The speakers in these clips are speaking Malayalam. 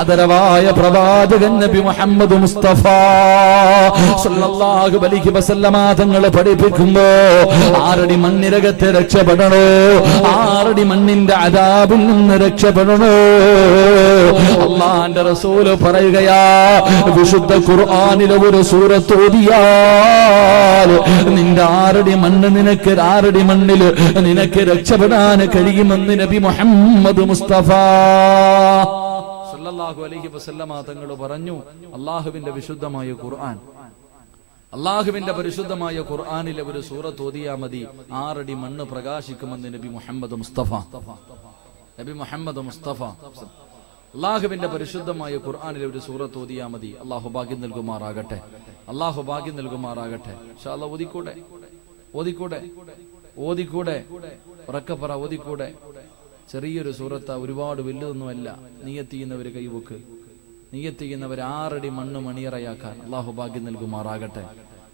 ആദരവായ പ്രവാചകൻ നബി മുഹമ്മദ് മുസ്തഫ സല്ലല്ലാഹു അലൈഹി വസല്ലമ തങ്ങൾ പഠിപ്പിക്കുമ്പോ ആറടി മണ്ണിരകത്തെ രക്ഷപ്പെടണോ, ആറടി മണ്ണിന്റെ അദാബിൽ നിന്ന് രക്ഷപ്പെടണോ. അല്ലാഹുവിന്റെ റസൂൽ പറയുകയാ, വിശുദ്ധ ഖുർആനിലെ ഒരു സൂറത്ത് ഓതിയാൽ നിന്റെ ആറടി മണ്ണ് നിനക്ക്, ആറടി മണ്ണിൽ നിനക്ക് രക്ഷപ്പെടാൻ കഴിയുമെന്ന് നബി മുഹമ്മദ് മുസ്തഫ സല്ലല്ലാഹു അലൈഹി വസല്ലമ തങ്ങൾ പറഞ്ഞു. അല്ലാഹുവിന്റെ വിശുദ്ധമായ ഖുർആൻ, അല്ലാഹുവിന്റെ പരിശുദ്ധമായ ഖുർആനിലെ ഒരു സൂറത്ത് ഓതിയാ മതി, ആറടി മണ്ണ് പ്രകാശിക്കുമെന്ന് നബി മുഹമ്മദ് മുസ്തഫ. നബി മുഹമ്മദ് മുസ്തഫ അല്ലാഹുവിന്റെ പരിശുദ്ധമായ ഖുർആനിലെ ഒരു സൂറത്ത് ഓതിയാ മതി. അല്ലാഹു ഭാഗ്യം നൽകുമാറാകട്ടെ, അല്ലാഹു ഭാഗ്യം നൽകുമാറാകട്ടെ. ഇൻഷാ അല്ലാഹ് ഓതിക്കൂടെ, ഓതിക്കൂടെ, ഓതിക്കൂടെ, ഉറക്കപ്പറ, ഓതിക്കൂടെ. ചെറിയൊരു സൂറത്ത, ഒരുപാട് വലുതൊന്നുമല്ല. നീയത്ത് ചെയ്യുന്നവര് കൈവക്ക്, നീയത്ത് ചെയ്യുന്നവർ ആറടി മണ്ണ് മണിയറയാക്കാൻ അല്ലാഹു ഭാഗ്യം നൽകുമാറാകട്ടെ,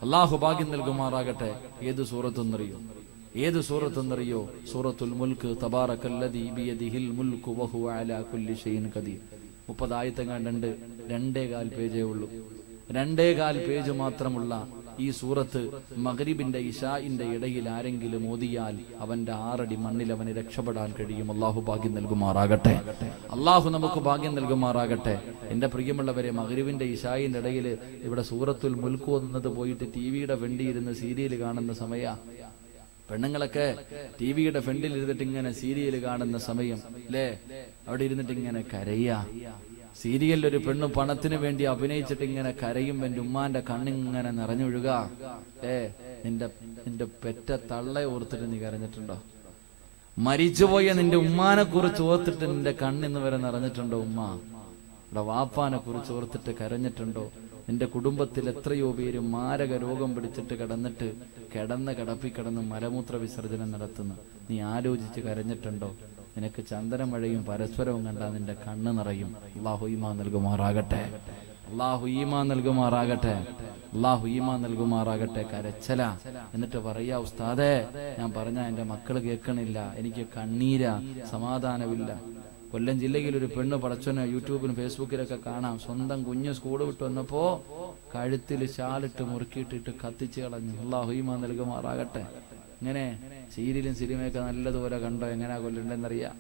അല്ലാഹു ഭാഗ്യം നൽകുമാറാകട്ടെ. ഏത് സൂറത്തെന്നറിയോ, ഏത് സൂറത്തെന്നറിയോ? സൂറത്തുൽ മുൽക്ക്. തബാറക്കല്ലദീ ബിയദിഹിൽ മുൽക്കു വഹുവ അലാ കുല്ലി ഷൈഇൻ ഖദീർ. 30 ആയത്തങ്ങാണ്ട് 2.25 പേജേ ഉള്ളൂ. 2.25 പേജ് മാത്രമുള്ള ഈ സൂറത്ത് മഗ്രിബിന്റെ ഇശാഇന്റെ ഇടയിൽ ആരെങ്കിലും ഓതിയാൽ അവന്റെ ആറടി മണ്ണിൽ അവന് രക്ഷപ്പെടാൻ കഴിയും. അല്ലാഹു ഭാഗ്യം നൽകുമാറാകട്ടെ, അല്ലാഹു നമുക്ക് ഭാഗ്യം നൽകുമാറാകട്ടെ. എന്റെ പ്രിയമുള്ളവരെ, മഗ്രിബിന്റെ ഇശാഇന്റെ ഇടയിൽ ഇവിടെ സൂറത്തുൽ മുൽക്ക് ഓതുന്നത് പോയിട്ട് ടിവിയുടെ ഫ്രണ്ടിൽ ഇരുന്ന് സീരിയൽ കാണുന്ന സമയ. പെണ്ണുങ്ങളൊക്കെ ടിവിയുടെ ഫ്രണ്ടിൽ ഇരുന്നിട്ട് ഇങ്ങനെ സീരിയൽ കാണുന്ന സമയം അല്ലേ, അവിടെ ഇരുന്നിട്ട് ഇങ്ങനെ കരയാ. സീരിയലിൽ ഒരു പെണ്ണ് പണത്തിന് വേണ്ടി അഭിനയിച്ചിട്ട് ഇങ്ങനെ കരയും. എന്റെ ഉമ്മാന്റെ കണ്ണിങ്ങനെ നിറഞ്ഞൊഴുക. നിന്റെ പെറ്റ തള്ളയെ ഓർത്തിട്ട് നീ കരഞ്ഞിട്ടുണ്ടോ? മരിച്ചുപോയ നിന്റെ ഉമ്മാനെ കുറിച്ച് ഓർത്തിട്ട് നിന്റെ കണ്ണിന്ന് വരെ നിറഞ്ഞിട്ടുണ്ടോ? ഉമ്മ ഇവിടെ വാപ്പാനെ കുറിച്ച് ഓർത്തിട്ട് കരഞ്ഞിട്ടുണ്ടോ? നിന്റെ കുടുംബത്തിൽ എത്രയോ പേര് മാരക രോഗം പിടിച്ചിട്ട് കിടന്നിട്ട് കിടന്ന് മലമൂത്ര വിസർജനം നടത്തുന്നു. നീ ആലോചിച്ച് കരഞ്ഞിട്ടുണ്ടോ? നിനക്ക് ചന്ദനമഴയും പരസ്പരവും കണ്ടാ നിന്റെ കണ്ണ് നിറയും. അല്ലാഹു ഈമാൻ നൽകുമാറാകട്ടെ, അല്ലാഹു ഈമാൻ നൽകുമാറാകട്ടെ, അല്ലാഹു ഈമാൻ നൽകുമാറാകട്ടെ. കരച്ചല. എന്നിട്ട് പറയാ, ഉസ്താദേ ഞാൻ പറഞ്ഞ എന്റെ മക്കള് കേൾക്കണില്ല, എനിക്ക് കണ്ണീരാ, സമാധാനമില്ല. കൊല്ലം ജില്ലയിൽ ഒരു പെണ്ണ് പടച്ചോനെ യൂട്യൂബിലും ഫേസ്ബുക്കിലൊക്കെ കാണാം. സ്വന്തം കുഞ്ഞ് സ്കൂള് വിട്ട് വന്നപ്പോ കഴുത്തിൽ ഷാലിട്ട് മുറുക്കിയിട്ടിട്ട് കത്തിച്ച് കളഞ്ഞു. അല്ലാഹു ഈമാൻ നൽകുമാറാകട്ടെ. ഇങ്ങനെ സീരിയലും സിനിമയൊക്കെ നല്ലതുപോലെ കണ്ടോ എങ്ങനെയാ കൊല്ലണ്ടെന്നറിയാം.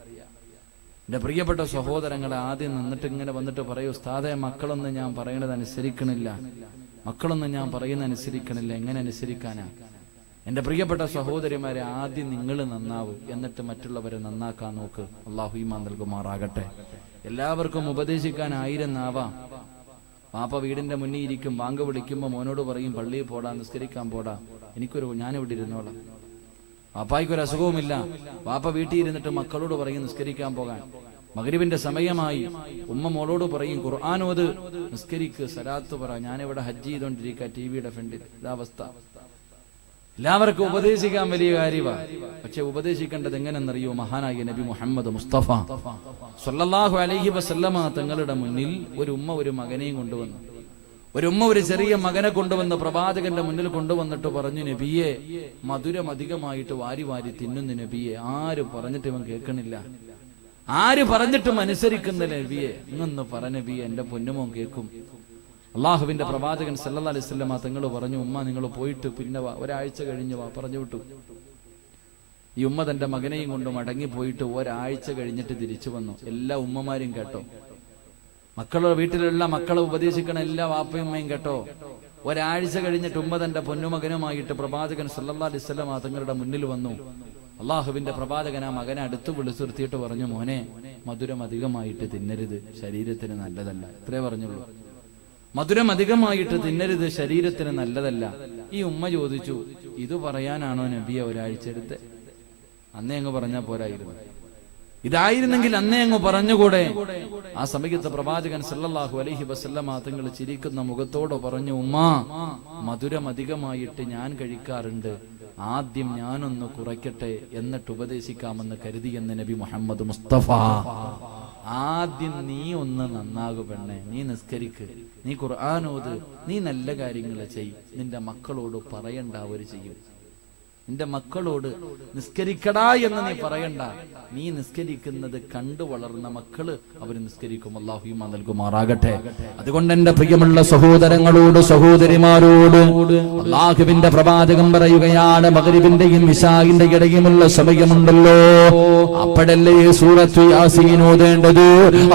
എന്റെ പ്രിയപ്പെട്ട സഹോദരങ്ങളെ, ആദ്യം നിന്നിട്ട് ഇങ്ങനെ വന്നിട്ട് പറയൂ, ഉസ്താദേ മക്കളൊന്നും ഞാൻ പറയണത് അനുസരിക്കണില്ല, മക്കളൊന്നും ഞാൻ പറയുന്നത് അനുസരിക്കണില്ല. എങ്ങനെ അനുസരിക്കാനാ? എന്റെ പ്രിയപ്പെട്ട സഹോദരിമാരെ, ആദ്യം നിങ്ങൾ നന്നാവും, എന്നിട്ട് മറ്റുള്ളവരെ നന്നാക്കാൻ നോക്ക്. അല്ലാഹു ഈമാൻ നൽകുമാറാകട്ടെ. എല്ലാവർക്കും ഉപദേശിക്കാൻ 1000 നാവാം. പാപ്പ വീടിന്റെ മുന്നിൽ ഇരിക്കും, ബാങ്ക് വിളിക്കുമ്പോ മോനോട് പറയും പള്ളിയിൽ പോടാ, നിസ്കരിക്കാൻ പോടാ. ഞാനിവിടെ ഇരുന്നോളാം. വാപ്പായ്ക്കൊരു അസുഖവുമില്ല. വാപ്പ വീട്ടിൽ ഇരുന്നിട്ട് മക്കളോട് പറയും നിസ്കരിക്കാൻ പോകാൻ. മഗ്രിബിന്റെ സമയമായി, ഉമ്മ മോളോട് പറയും ഖുർആനോത്, നിസ്കരിക്ക്, സലാത്ത് പറ. ഞാനിവിടെ ഹജ്ജ് ചെയ്തോണ്ടിരിക്കുക ടിവിയുടെ ഫ്രണ്ടിൽ. ഇതാവസ്ഥ. എല്ലാവർക്കും ഉപദേശിക്കാൻ വലിയ കാര്യമാണ്. പക്ഷെ ഉപദേശിക്കേണ്ടത് എങ്ങനെന്നറിയോ? മഹാനായ നബി മുഹമ്മദ് മുസ്തഫ സല്ലല്ലാഹു അലൈഹി വസല്ലമ തങ്ങളുടെ മുന്നിൽ ഒരു ഉമ്മ ഒരു മകനെയും കൊണ്ടുവന്നു. ഒരു ഉമ്മ ഒരു ചെറിയ മകനെ കൊണ്ടുവന്ന് പ്രവാചകന്റെ മുന്നിൽ കൊണ്ടുവന്നിട്ട് പറഞ്ഞു, നബിയെ മധുരം അധികമായിട്ട് വാരി വാരി തിന്നുന്നു നബിയെ. ആര് പറഞ്ഞിട്ട് ഇവൻ കേൾക്കണില്ല, ആര് പറഞ്ഞിട്ടും അനുസരിക്കുന്നില്ല നബിയെ. ഇങ്ങൊന്ന് പറ നബിയെ, എന്റെ പൊന്നുമോൻ കേൾക്കും. അള്ളാഹുവിന്റെ പ്രവാചകൻ സല്ലല്ലാഹു അലൈഹി വസല്ലമ തങ്ങൾ പറഞ്ഞു, ഉമ്മ നിങ്ങൾ പോയിട്ട് പിന്നെ വാ, ഒരാഴ്ച കഴിഞ്ഞ് വാ, പറഞ്ഞു വിട്ടു. ഈ ഉമ്മ തന്റെ മകനെയും കൊണ്ട് മടങ്ങിപ്പോയിട്ട് ഒരാഴ്ച കഴിഞ്ഞിട്ട് തിരിച്ചു വന്നു. എല്ലാ ഉമ്മമാരും കേട്ടോ, മക്കളുടെ വീട്ടിലുള്ള മക്കളെ ഉപദേശിക്കണ എല്ലാ വാപ്പയും ഉമ്മയും കേട്ടോ. ഒരാഴ്ച കഴിഞ്ഞിട്ട് ഉമ്മ തന്റെ പൊന്നുമകനുമായിട്ട് പ്രവാചകൻ സല്ലല്ലാഹു അലൈഹി വസല്ലമ തങ്ങളുടെ മുന്നിൽ വന്നു. അള്ളാഹുവിന്റെ പ്രവാചകൻ ആ മകനെ അടുത്ത് വിളിച്ചു നിർത്തിയിട്ട് പറഞ്ഞു, മോനെ മധുരം അധികമായിട്ട് തിന്നരുത്, ശരീരത്തിന് നല്ലതല്ല. ഇത്രേ പറഞ്ഞുള്ളൂ. മധുരം അധികമായിട്ട് തിന്നരുത്, ശരീരത്തിന് നല്ലതല്ല. ഈ ഉമ്മ ചോദിച്ചു, ഇത് പറയാനാണോ നബിയെ ഒരാഴ്ച എടുത്ത്? അന്നേ അങ്ങ് പറഞ്ഞാ പോരായിരുന്നു? ഇതായിരുന്നെങ്കിൽ അന്നേ അങ്ങ് പറഞ്ഞുകൂടെ? ആ സമയത്ത് പ്രവാചകൻ സല്ലല്ലാഹു അലൈഹി വസല്ലമ തങ്ങൾ ചിരിക്കുന്ന മുഖത്തോടെ പറഞ്ഞു, ഉമ്മാ മധുരം അധികമായിട്ട് ഞാൻ കഴിക്കാറുണ്ട്, ആദ്യം ഞാനൊന്ന് കുറയ്ക്കട്ടെ എന്നിട്ട് ഉപദേശിക്കാമെന്ന് കരുതിയെന്ന് നബി മുഹമ്മദ് മുസ്തഫ. ആദ്യം നീ ഒന്ന് നന്നാകു പെണ്ണെ, നീ നിസ്കരിക്ക്, നീ ഖുർആനോത്, നീ നല്ല കാര്യങ്ങൾ ചെയ്. നിന്റെ മക്കളോട് പറയണ്ട, അവർ ചെയ്യും. നിന്റെ മക്കളോട് നിസ്കരിക്കടാ എന്ന് നീ പറയണ്ട. നീ നിസ്കരിക്കുന്നത് കണ്ടു വളർന്ന മക്കള് അവര് നിസ്കരിക്കും. അല്ലാഹു ഈമാൻ നൽകുമാറാകട്ടെ. അതുകൊണ്ട് എന്റെ പ്രിയമുള്ള സഹോദരങ്ങളോട് സഹോദരിമാരോട് അല്ലാഹുവിന്റെ പ്രവാചകൻ പറയുകയാണ്, മഗ്രിബിന്റെയും ഇശാഇന്റെ ഇടയിലുള്ള സമയമുണ്ടല്ലോ, അപ്പോഴല്ലേ സൂറത്തുൽ യാസീൻ ഓതേണ്ടത്,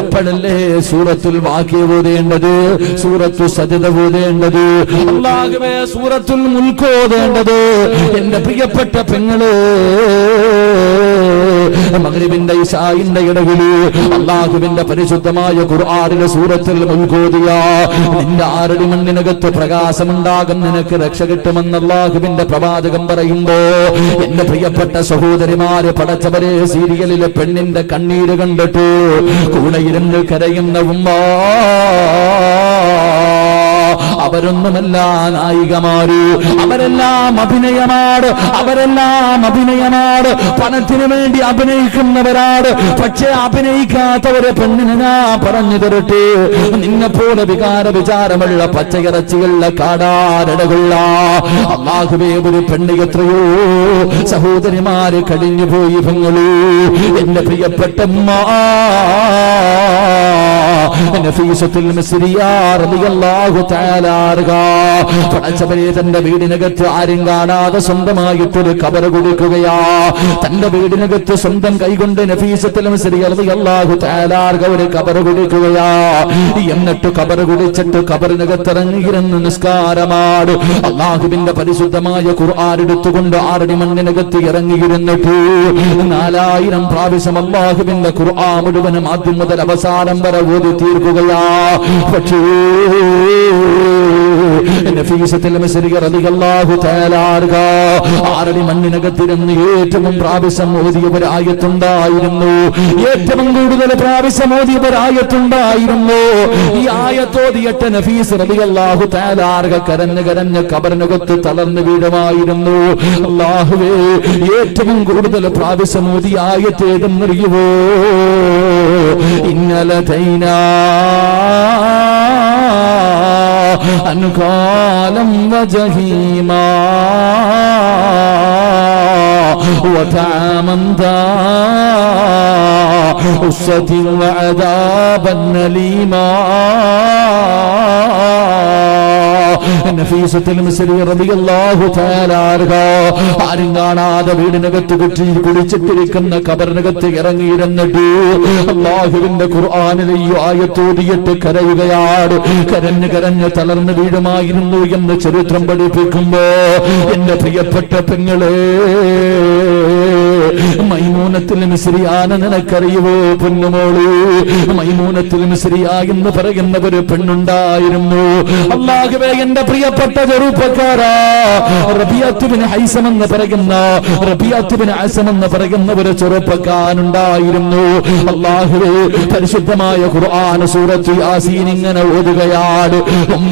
അപ്പോഴല്ലേ സൂറത്തുൽ വാഖിഅ ഓതേണ്ടത്, സൂറത്തുൽ സജ്ദ ഓതേണ്ടത്, അല്ലാഹുവേ സൂറത്തുൽ മുൽക്ക് ഓതേണ്ടത്. എന്റെ പ്രിയപ്പെട്ട പെങ്ങളെ, മഗ്രിബിന്റെ ഇശാഇന്റെ ഇടയില് അല്ലാഹുവിന്റെ പരിശുദ്ധമായ ഖുർആനിലെ സൂറത്തുൽ മുൽക്ക് ഓതിയ നിന്റെ ആറടി മണ്ണിനകത്ത് പ്രകാശമുണ്ടാകും, നിനക്ക് രക്ഷ കിട്ടുമെന്ന് അല്ലാഹുവിന്റെ പ്രവാചകൻ പറയുമ്പോ എന്റെ പ്രിയപ്പെട്ട സഹോദരിമാര്, പടച്ചവരെ സീരിയലിലെ പെണ്ണിന്റെ കണ്ണീര് കണ്ടിട്ട് കൂടെ ഇരുന്ന് കരയുന്ന ഉമ്മ, അവരൊന്നുമല്ല നായികമാര്, അവരെല്ലാം അഭിനയമാണ്, അവരെല്ലാം അഭിനയമാണ്, പണത്തിനു വേണ്ടി അഭിനയിക്കുന്നവരാണ്. പക്ഷെ അഭിനയിക്കാത്തവരെ പെണ്ണിനെ ഞാൻ പറഞ്ഞു തരട്ടെ, നിന്നെ പോലെ വിചാരമുള്ള പച്ചയിറച്ചിയുള്ള കാടാരടകുള്ള അല്ലാഹുവേ ഒരു പെണ്ണ് എത്രയോ സഹോദരിമാര് കഴിഞ്ഞുപോയി പെങ്ങളൂ. എന്റെ പ്രിയപ്പെട്ട നഫീസത്തുൽ മിസ്രിയ റളിയല്ലാഹു തആല പടച്ചവരെ തന്റെ വീടിനകത്ത് ആരും കാണാതെ സ്വന്തമായിട്ടൊരു ഖബർ കൊടുക്കുകയാ. തന്റെ വീടിനകത്ത് സ്വന്തം കൈകൊണ്ട് നഫീസത്തുൽ മിസ്രിയ റളിയല്ലാഹു തആല ഒരു ഖബർ കൊടുക്കുകയാ. എന്നിട്ട് ഖബർ കുടിച്ചിട്ട് ഖബറിനകത്ത് ഇറങ്ങിയിരുന്ന് നിസ്കാരമാണ്. അല്ലാഹുവിന്റെ പരിശുദ്ധമായ ഖുർആൻ എടുത്തുകൊണ്ട് ആറടി മണ്ണിനകത്ത് ഇറങ്ങിയിരുന്നിട്ട് 4000 പ്രാവശ്യം അല്ലാഹുവിന്റെ ഖുർആൻ മുഴുവനും ആദ്യം മുതൽ അവസാനം വരെ ഓതി തീർക്കുകയാ. പക്ഷേ നഫീസത്തുൽ മിസ്രിയ റളിയല്ലാഹു തആല ആറടി മണ്ണിനകത്തിരുന്ന് ഏറ്റവും പ്രാവശ്യം ഓതിയവരായത്തുണ്ടായിരുന്നു, ഏറ്റവും കൂടുതൽ പ്രാവശ്യം ഓതിയവരായത്തുണ്ടായിരുന്നു. ഈ ആയത്തോതിയിട്ട് നഫീസ് റളിയല്ലാഹു തആല കരഞ്ഞ് ഖബറിനകത്ത് തളർന്നു വീഴുമായിരുന്നു. അല്ലാഹുവേ, ഏറ്റവും കൂടുതൽ പ്രാവശ്യം ഓതിയ ആയത്ത് ഏതെന്നറിയുവോ? ഇന്നലതൈനാ അൻകാലം വജഹീമാ വതഅമൻ ദാ ഉസ്സതി വഅദാബൻ അലീമാ. നഫീസത്തുൽ മിസ്രിയ റളിയല്ലാഹു തആല ആരും കാണാതെ വീടിനകത്ത് കുടിച്ചിട്ടിരിക്കുന്ന ഖബറിനകത്ത് ഇറങ്ങിയിരുന്നിട്ട് അല്ലാഹുവിന്റെ ഖുർആനിലെ ഈ ആയത്തോതിയിട്ട് കരയുകയാണ്. കരഞ്ഞ് തളർന്നു വീഴുമായിരുന്നു എന്ന് ചരിത്രം പഠിപ്പിക്കുമ്പോ എന്റെ പ്രിയപ്പെട്ട പെങ്ങളെ, മൈമൂനത്തുൽ മിസ്രിയാനെ നിനക്കറിയുവോ പൊന്നുമോള്? മൈമൂനത്തുൽ മിസ്രിയ എന്ന് പറയുന്ന ഒരു പെണ്ണുണ്ടായിരുന്നു. അല്ലാഹുവേ, എന്റെ പ്രിയപ്പെട്ട ചെറുപ്പക്കാരാ, റബീഅത്ത് ബിൻ ഹൈസം എന്ന് പറയുന്ന ഒരു ചെറുപ്പക്കാരനുണ്ടായിരുന്നു. അല്ലാഹുവേ, പരിശുദ്ധമായ ഖുർആൻ സൂറത്തു യാസീൻ ഇങ്ങനെ ഓതുകയാണ്.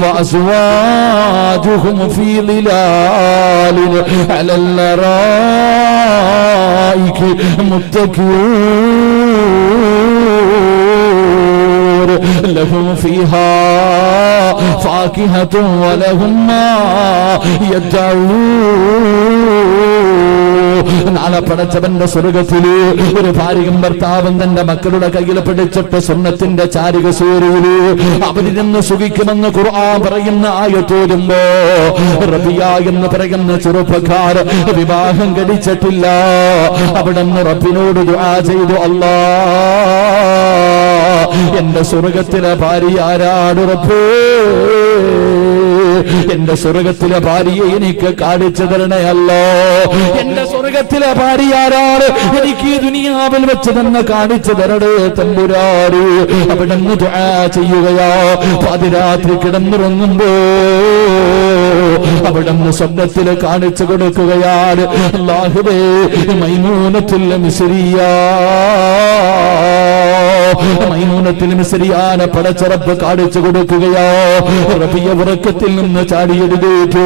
വഅസ്വാജുഹും ഫീ ളിലാലിൻ അലൽ ലറായികി മുത്തഖൂൻ ലഹും ഫീഹാ ഫാകിഹത്തുൻ വലഹും മാ യദ്ഊൻ. നാളെ പടച്ചവന്റെ സ്വർഗത്തില് ഒരു ഭാര്യയും ഭർത്താവും തന്റെ മക്കളുടെ കയ്യിൽ പിടിച്ചിട്ട് സുന്നത്തിന്റെ ചാരിക സൂര്യയില് അവരിന്ന് സുഖിക്കുമെന്ന് ഖുർആൻ പറയുന്ന ആയത്തോരുമ്പോ റബിയ എന്ന് പറയുന്ന ചെറുപ്പക്കാർ വിവാഹം കഴിച്ചിട്ടില്ല. അവിടെ നിന്ന് റബ്ബിനോട് ദുആ ചെയ്തു, അല്ലാ, എന്റെ സ്വർഗത്തിലെ ഭാര്യ ആരാണ് റബ്ബേ? എന്റെ സ്വർഗത്തിലെ ഭാര്യയെ എനിക്ക് കാണിച്ചു തരണയല്ലോ. എന്റെ സ്വർഗത്തിലെ ഭാര്യ ആരാണ്? എനിക്ക് ഈ ദുനിയാവിൽ വെച്ച് തന്നെ കാണിച്ചു തരണേ തമ്പുരാന്. അവിടെ നിന്ന് ദുആ ചെയ്യുകയാ. പാതിരാത്രി കിടന്നുറങ്ങുമ്പോ അവിടെ നിന്ന് സ്വപ്നത്തിൽ കാണിച്ചു കൊടുക്കുകയാണ്. അല്ലാഹുവേ, മൈമൂനത്തുൽ മിസ്രിയ, മൈമൂനത്തുൽ മിസ്രിയാനെ പടച്ചറപ്പ് കാണിച്ചു കൊടുക്കുകയോ. റബിയ ഉറക്കത്തിൽ നിന്ന് ചാടിയെഴുതേറ്റു.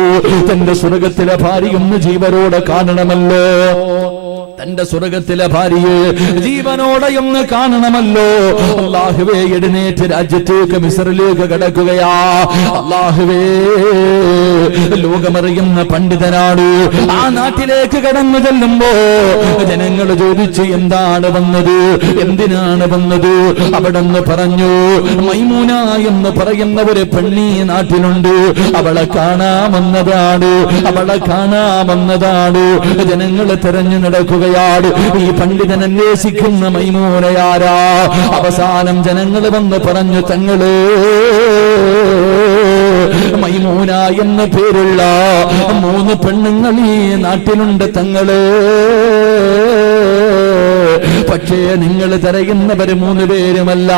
തന്റെ സ്വർഗത്തിലെ ഭാര്യയൊന്ന് ജീവനോടെ കാണണമല്ലോ. തന്റെ സ്വർഗത്തിലെ ഭാര്യയെ ജീവനോടെ ഒന്ന് കാണണമല്ലോ. അല്ലാഹുവേ, എഴുന്നേറ്റ് രാജ്യത്തേക്ക് മിസ്റിലേക്ക് കടക്കുകയാ. അല്ലാഹുവേ, ലോകമറിയുന്ന പണ്ഡിതനാണ്. ആ നാട്ടിലേക്ക് കടന്നു ചെല്ലുമ്പോ ജനങ്ങൾ ചോദിച്ചു, എന്താണ് വന്നത്, എന്തിനാണ് വന്നത്? അവിടെ നിന്ന് പറഞ്ഞു, മൈമൂന എന്ന് പറയുന്ന ഒരു പെണ്ണി നാട്ടിലുണ്ട്, അവളെ കാണാമെന്നതാണ്, അവളെ കാണാമെന്നതാണ്. ജനങ്ങൾ തെരഞ്ഞു നടക്കുകയാണ്. ഈ പണ്ഡിതൻ അന്വേഷിക്കുന്ന മൈമൂനയാരാ? അവസാനം ജനങ്ങൾ വന്ന് പറഞ്ഞു, തങ്ങള് മൈമൂന എന്ന പേരുള്ള 3 പെണ്ണുങ്ങൾ ഈ നാട്ടിലുണ്ട് തങ്ങള്. പക്ഷേ നിങ്ങൾ തിരയുന്നവര് 3 പേരുമല്ല.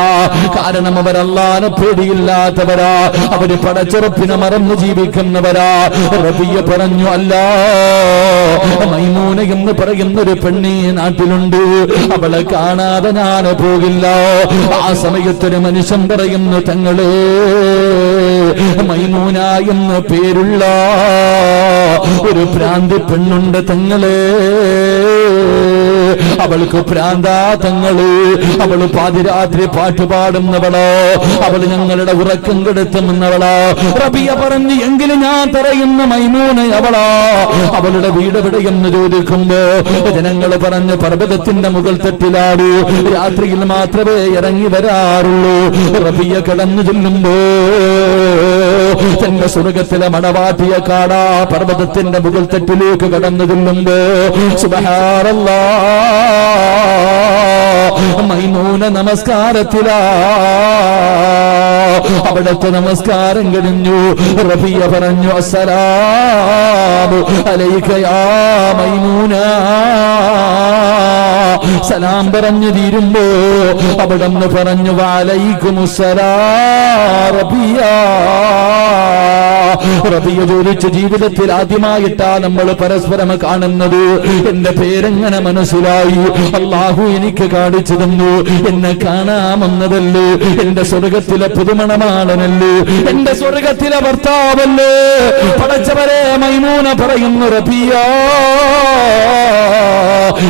കാരണം അവർ അല്ലാഹുവിനെ പേടിയില്ലാത്തവരാ, അവര് പടച്ചുറപ്പിനെ മറന്നു ജീവിക്കുന്നവരാ. റബിയ പറഞ്ഞു, അല്ല, മൈമൂന എന്ന് പറയുന്ന ഒരു പെണ്ണി നാട്ടിലുണ്ട്, അവളെ കാണാതെ ഞാൻ പോകില്ല. ആ സമയത്തൊരു മനുഷ്യൻ പറയുന്നു, തങ്ങളെ മൈമൂന എന്ന് പേരുള്ള ഒരു ഭ്രാന്തി പെണ്ണുണ്ട് തങ്ങളെ. അവൾക്ക് ഭ്രാന്താ തങ്ങള്. അവള് പാതിരാത്രി പാട്ടുപാടുന്നവളോ, അവള് ഞങ്ങളുടെ ഉറക്കം കെടുത്തുന്നവളോ. റബിയ പറഞ്ഞു, എങ്കിലും ഞാൻ പറയുന്ന മൈമൂന അവളാ. അവളുടെ വീട് എവിടെയെന്ന് ചോദിക്കുമ്പോ ജനങ്ങൾ പറഞ്ഞു, പർവ്വതത്തിന്റെ മുകൾ തട്ടിലാണ്, രാത്രിയിൽ മാത്രമേ ഇറങ്ങി വരാറുള്ളൂ. റബിയ കടന്നു ചെല്ലുമ്പോ തന്റെ സ്വർഗത്തിലെ മണവാട്ടിയെ കാണാ. പർവ്വതത്തിന്റെ മുകൾ തട്ടിലേക്ക് കടന്നു ചെല്ലുമ്പോ സുബ്ഹാനല്ലാഹ്, മൈമൂന നമസ്കാരത്തിലാ. അവിടത്തെ നമസ്കാരം കഴിഞ്ഞു. റബിയ പറഞ്ഞു, അസ്സലാമു അലൈക യാ മൈമൂന. സലാം പറഞ്ഞു തീരുമ്പോ അവിടെന്ന് പറഞ്ഞു, വഅലൈക്കുമുസ്സലാം റബിയ. റബിയ ചോദിച്ചു, ജീവിതത്തിൽ ആദ്യമായിട്ടാ നമ്മൾ പരസ്പരം കാണുന്നത്, എന്റെ പേരെങ്ങനെ മനസ്സിലായി? അല്ലാഹു എനിക്ക് കാണിച്ചു തന്നു. എന്നെ കാണാമെന്നതല്ലേ, എന്റെ സ്വർഗത്തിലെ പുതുമണമാണനല്ലേ, എന്റെ സ്വർഗത്തിലെ ഭർത്താവല്ലേ. പടച്ചവരെ, മൈമൂന പറയുന്നു, റബിയ,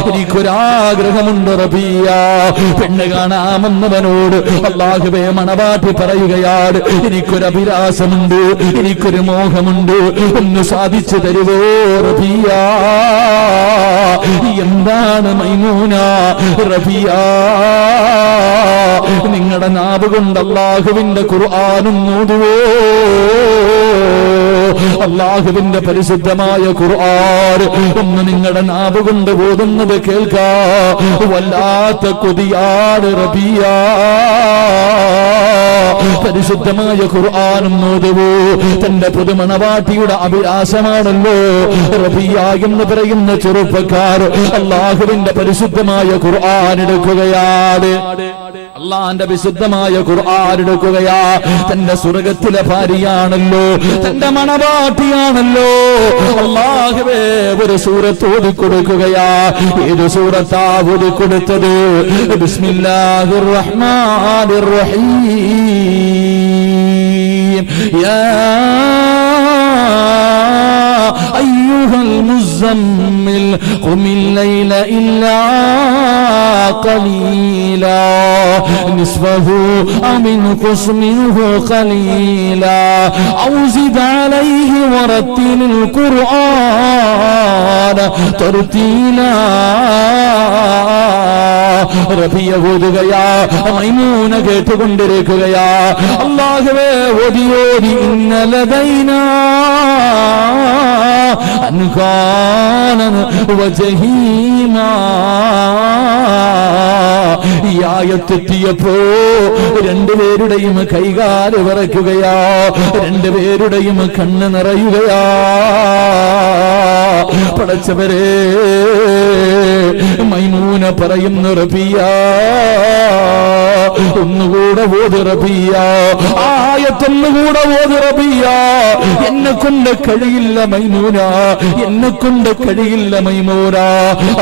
എനിക്കൊരാഗ്രഹമുണ്ട് റബിയ. പെണ്ണ് കാണാമെന്നവനോട് അല്ലാഹുവേ മണവാട്ടി പറയുകയാണ്, എനിക്കൊരഭിലാഷമുണ്ട്, എനിക്കൊരു മോഹമുണ്ട്, ഒന്ന് സാധിച്ചു തരുവോ റബിയ? എന്താണ് മൈമൂന? റബിയ, നിങ്ങളുടെ നാവ് കൊണ്ട് അല്ലാഹുവിന്റെ ഖുർആനും ഓതുവോ? അല്ലാഹുവിന്റെ പരിശുദ്ധമായ ഖുർആൻ ഒന്ന് നിങ്ങളുടെ നാവ് കൊണ്ട് ഓതുന്നത് കേൾക്കാ. വല്ലാത്ത കൊതിയാണ് റബിയ. പരിശുദ്ധമായ ഖുർആനും ഓതുവോ? തന്റെ പുതുമണവാട്ടിയുടെ അഭിലാഷമാണല്ലോ റബിയ എന്ന് പറയുന്ന ചെറുപ്പക്കാർ അല്ലാഹുവിന്റെ പരിശുദ്ധമായ ഖുർആൻ എടുക്കുകയാണ്. അള്ളാന്റെ വിശുദ്ധമായ ഖുർആൻ എടുക്കുകയാ. തന്റെ സ്വർഗത്തിലെ ഭാര്യയാണല്ലോ, തന്റെ മണവാട്ടിയാണല്ലോ. അല്ലാഹുവേ, ഒരു സൂറത്ത് ഓതിക്കൊടുക്കുകയാ. ഏത് സൂറത്താ ഓതിക്കൊടുത്തത്? ബിസ്മില്ലാഹിർ റഹ്മാനിർ റഹീം. യാ അയ്യുഹൽ മുസമ്മിൽ ഖുമിൽ ലൈല ഇല്ലാ ഖലീലാ നിസ്ഫഹു ഔ മിൻഖുസ് മിൻഹു ഖലീലാ ഔ സിദ് അലൈഹി വറത്തിലിൽ ഖുർആന തർതീലാ. റബിയ ഓതുകയാ, മൈമൂന കേട്ടുകൊണ്ടിരിക്കുകയാ. അല്ലാഹുവേ, ഓതി ഓതി ഇന്നലദൈനാ അൻഖാനൻ വജഹീമാ. ഈ ആയത്തെത്തിയപ്പോ രണ്ടുപേരുടെയും കൈകാല് വിറയ്ക്കുകയാ, രണ്ടുപേരുടെയും കണ്ണ് നിറയുകയാ. പടച്ചവരെ, മൈമൂന പറയുന്നു, റബിയ ഒന്നുകൂടെ ഓത് റബിയ, ആയത്തൊന്നുകൂടെ ഓത് റബിയ. എന്നെ കൊണ്ട് കഴിയില്ല മൈമൂന, എന്നെ കൊണ്ട് കഴിയില്ല മൈമൂന.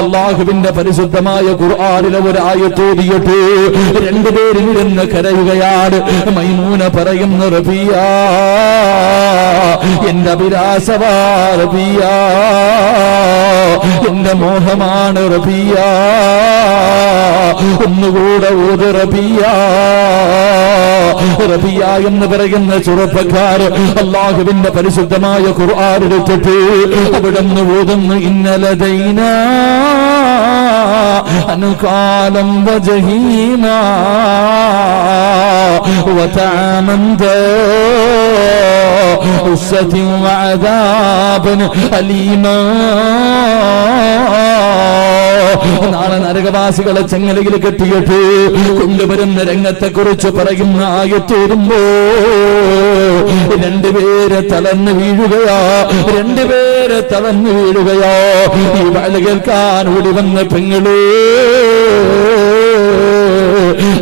അല്ലാഹുവിന്റെ പരിശുദ്ധമായ ഖുർആനിലെ ഒരു ആയത്ത് ഓതിയിട്ട് രണ്ടുപേരും ഇരുന്ന് കരയുകയാണ്. മൈമൂന പറയുന്ന റബിയ, എന്റെ അഭിലാഷവാ റബിയ, എന്റെ മോഹമാണ് റബിയ, ഒന്നുകൂടെ ഓത് റബിയ. റബിയ എന്ന് പറയുന്ന ചെറുപ്പക്കാർ അല്ലാഹുവിന്റെ പരിശുദ്ധമായ ഖുർആൻ എടുത്തിട്ട് അവിടുന്ന് ഓതുന്നു ഇന്നലദൈന അൻകാലം വജഹീമ വതഅമൻ ഉസ്സതി വഅദാബൻ അലീമ. നാളെ നരകവാസികളെ ചെങ്ങലയിൽ കെട്ടിയിട്ട് കൊണ്ടുവരുന്ന രംഗത്തെക്കുറിച്ച് പറയുന്ന ആയത്തോടുമ്പോ രണ്ടുപേരെ തളർന്നു വീഴുകയാ, രണ്ടുപേരെ തളർന്നു വീഴുകയാ. ഈ വാഴ കേൾക്കാൻ ഓടി വന്ന പെങ്ങള്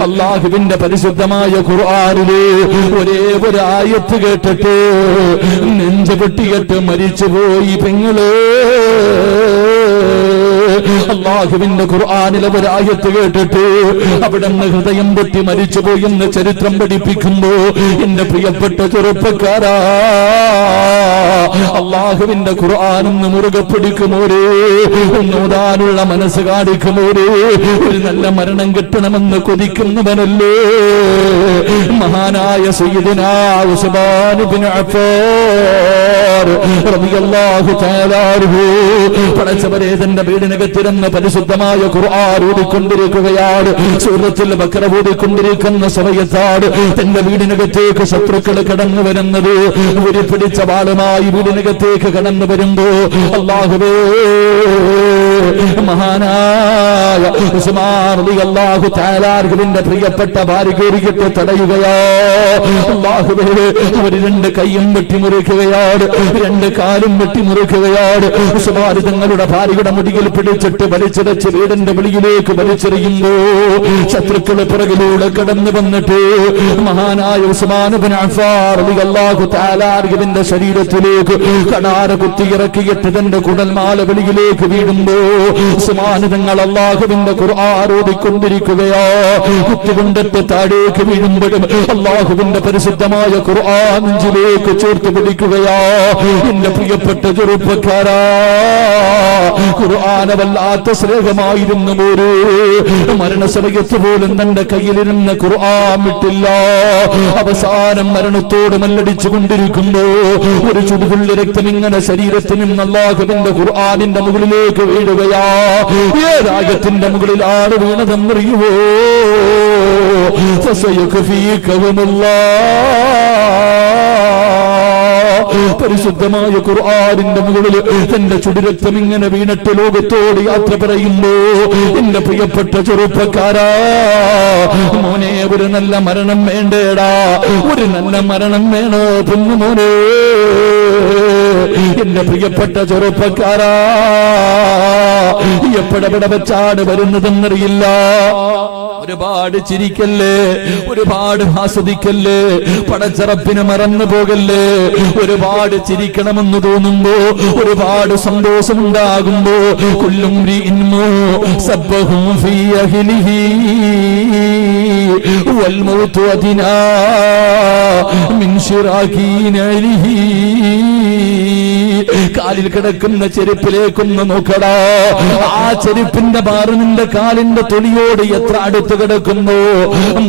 അല്ലാഹുവിന്റെ പരിശുദ്ധമായ ഖുർആനിലെ ഒരേ ഒരു ആയത്ത് കേട്ടിട്ട് നെഞ്ചു പൊട്ടിയിട്ട് മരിച്ചുപോയി പെങ്ങള്. അല്ലാഹുവിന്റെ ഖുർആനിലെ ഒരു ആയത്ത് കേട്ടിട്ട് അവിടുന്ന് ഹൃദയം പൊട്ടി മരിച്ചുപോയെന്ന് ചരിത്രം പഠിപ്പിക്കുമ്പോ എന്റെ പ്രിയപ്പെട്ട ചെറുപ്പക്കാരാ, അല്ലാഹുവിന്റെ ഖുർആനൊന്ന് മുറുകെ പിടിക്കുമോരേ, ഒന്നോതാനുള്ള മനസ്സ് കാണിക്കുമോരേ, ഒരു നല്ല മരണം കിട്ടണമെന്ന് കൊതിക്കുന്നവനല്ലേ മഹാനായ സയ്യിദുനാ ഉസ്മാൻ ഇബ്നു അഫ്ഫാൻ റളിയല്ലാഹു തആല അൻഹു. പടച്ചവരെ തന്റെ വീടിനകത്തിരുന്ന് പരിശുദ്ധമായ ഖുർആൻ ഓതിക്കൊണ്ടിരിക്കുകയാണ്. സൂറത്തുൽ ബഖറ ഓതിക്കൊണ്ടിരിക്കുന്ന സമയത്താണ് തന്റെ വീടിനകത്തേക്ക് ശത്രുക്കൾ കടന്നു വരുന്നത്. ഒരു പിടിച്ച വാളുമായി വീടിനകത്തേക്ക് കടന്നു വരുമ്പോ അല്ലാഹുവേ, മഹാനായ ഉസ്മാൻ റളിയല്ലാഹു തആല അൻഹുവിന്റെ പ്രിയപ്പെട്ട ഭാര്യയെ തടയുകയാ. അല്ലാഹുവേ, ഒരു രണ്ട് കൈയും വെട്ടിമുറിക്കുകയാണ്, രണ്ട് കാലും വെട്ടിമുറിക്കുകയാണ്. ഉസ്മാൻ തങ്ങളുടെ ഭാര്യയുടെ മുടിയിൽ പിടിച്ചിട്ട് വലിച്ചിടച്ച് വീടിന്റെ വെളിയിലേക്ക് വലിച്ചെറിയുമ്പോ ശത്രുക്കള് പിറകിലൂടെ കടന്നു വന്നിട്ട് മഹാനായ ഉസ്മാൻ ഇബ്നു അഫ്ഫാൻ റളിയല്ലാഹു തആല അൻഹുവിന്റെ ശരീരത്തിലേക്ക് കടാര കുത്തിയിറക്കിയിട്ട് തന്റെ കുടൽമാല വെളിയിലേക്ക് വീഴുമ്പോ ഉസ്മാൻ തങ്ങൾ അല്ലാഹുവിന്റെ ഖുർആൻ ഓതിക്കൊണ്ടിരിക്കുകയാ. കുത്തികൊണ്ടിട്ട് താഴേക്ക് വീഴുമ്പോഴും അല്ലാഹുവിന്റെ പരിശുദ്ധമായ ഖുർആൻ നെഞ്ചിലേക്ക് ചേർത്ത് പിടിക്കുകയാ. എന്റെ പ്രിയപ്പെട്ട ചെറുപ്പക്കാരാ, ഖുർആൻ വല്ലാത്ത സ്നേഹമായിരുന്നു. ഒരു മരണസമയത്ത് പോലും തന്റെ കയ്യിലിരുന്ന ഖുർആൻ വിട്ടില്ല. അവസാനം മരണത്തോട് മല്ലടിച്ചു കൊണ്ടിരിക്കുമ്പോ ഒരു ചുടുതുള്ളി രക്തം ഇങ്ങനെ ശരീരത്തിൽ നിന്ന് അല്ലാഹുവിന്റെ ഖുർആനിന്റെ മുകളിലേക്ക് വീഴുകയാ. ഏതായത്തിന്റെ മുകളിലാണ് വീണതെന്നറിയുവോ? പരിശുദ്ധമായ ഖുർആനിന്റെ മുകളിൽ തന്റെ ചുടുരക്തം ഇങ്ങനെ വീണിട്ട് ലോകത്തോട് യാത്ര പറയുമ്പോ എന്റെ പ്രിയപ്പെട്ട ചെറുപ്പക്കാരാ, മോനെ, ഒരു നല്ല മരണം വേണ്ടേടാ, ഒരു നല്ല മരണം വേണോ പൊന്നുമോനെ? എന്റെ പ്രിയപ്പെട്ട ചെറുപ്പക്കാരാ, എപ്പോഴെവിടെ വെച്ചാണ് വരുന്നതെന്നറിയില്ല. ഒരുപാട് ചിരിക്കല്ലേ, ഒരുപാട് ആസ്വദിക്കല്ലേ, പടച്ചറപ്പിനെ മറന്നു പോകല്ലേ. ഒരുപാട് ചിരിക്കണമെന്ന് തോന്നുമ്പോ, ഒരുപാട് സന്തോഷമുണ്ടാകുമ്പോ കുല്ലും സബ്ബഹും ഫീ അഹ്ലിഹി വൽ മൗതു അദിനാ മിൻ ശിറാഖീനലിഹി. കാലിൽ കിടക്കുന്ന ചെരുപ്പിലേക്കൊന്ന് നോക്കടാ. ആ ചെരുപ്പിന്റെ ബാറ് നിന്റെ കാലിന്റെ തൊലിയോട് എത്ര അടുത്ത് കിടക്കുന്നു.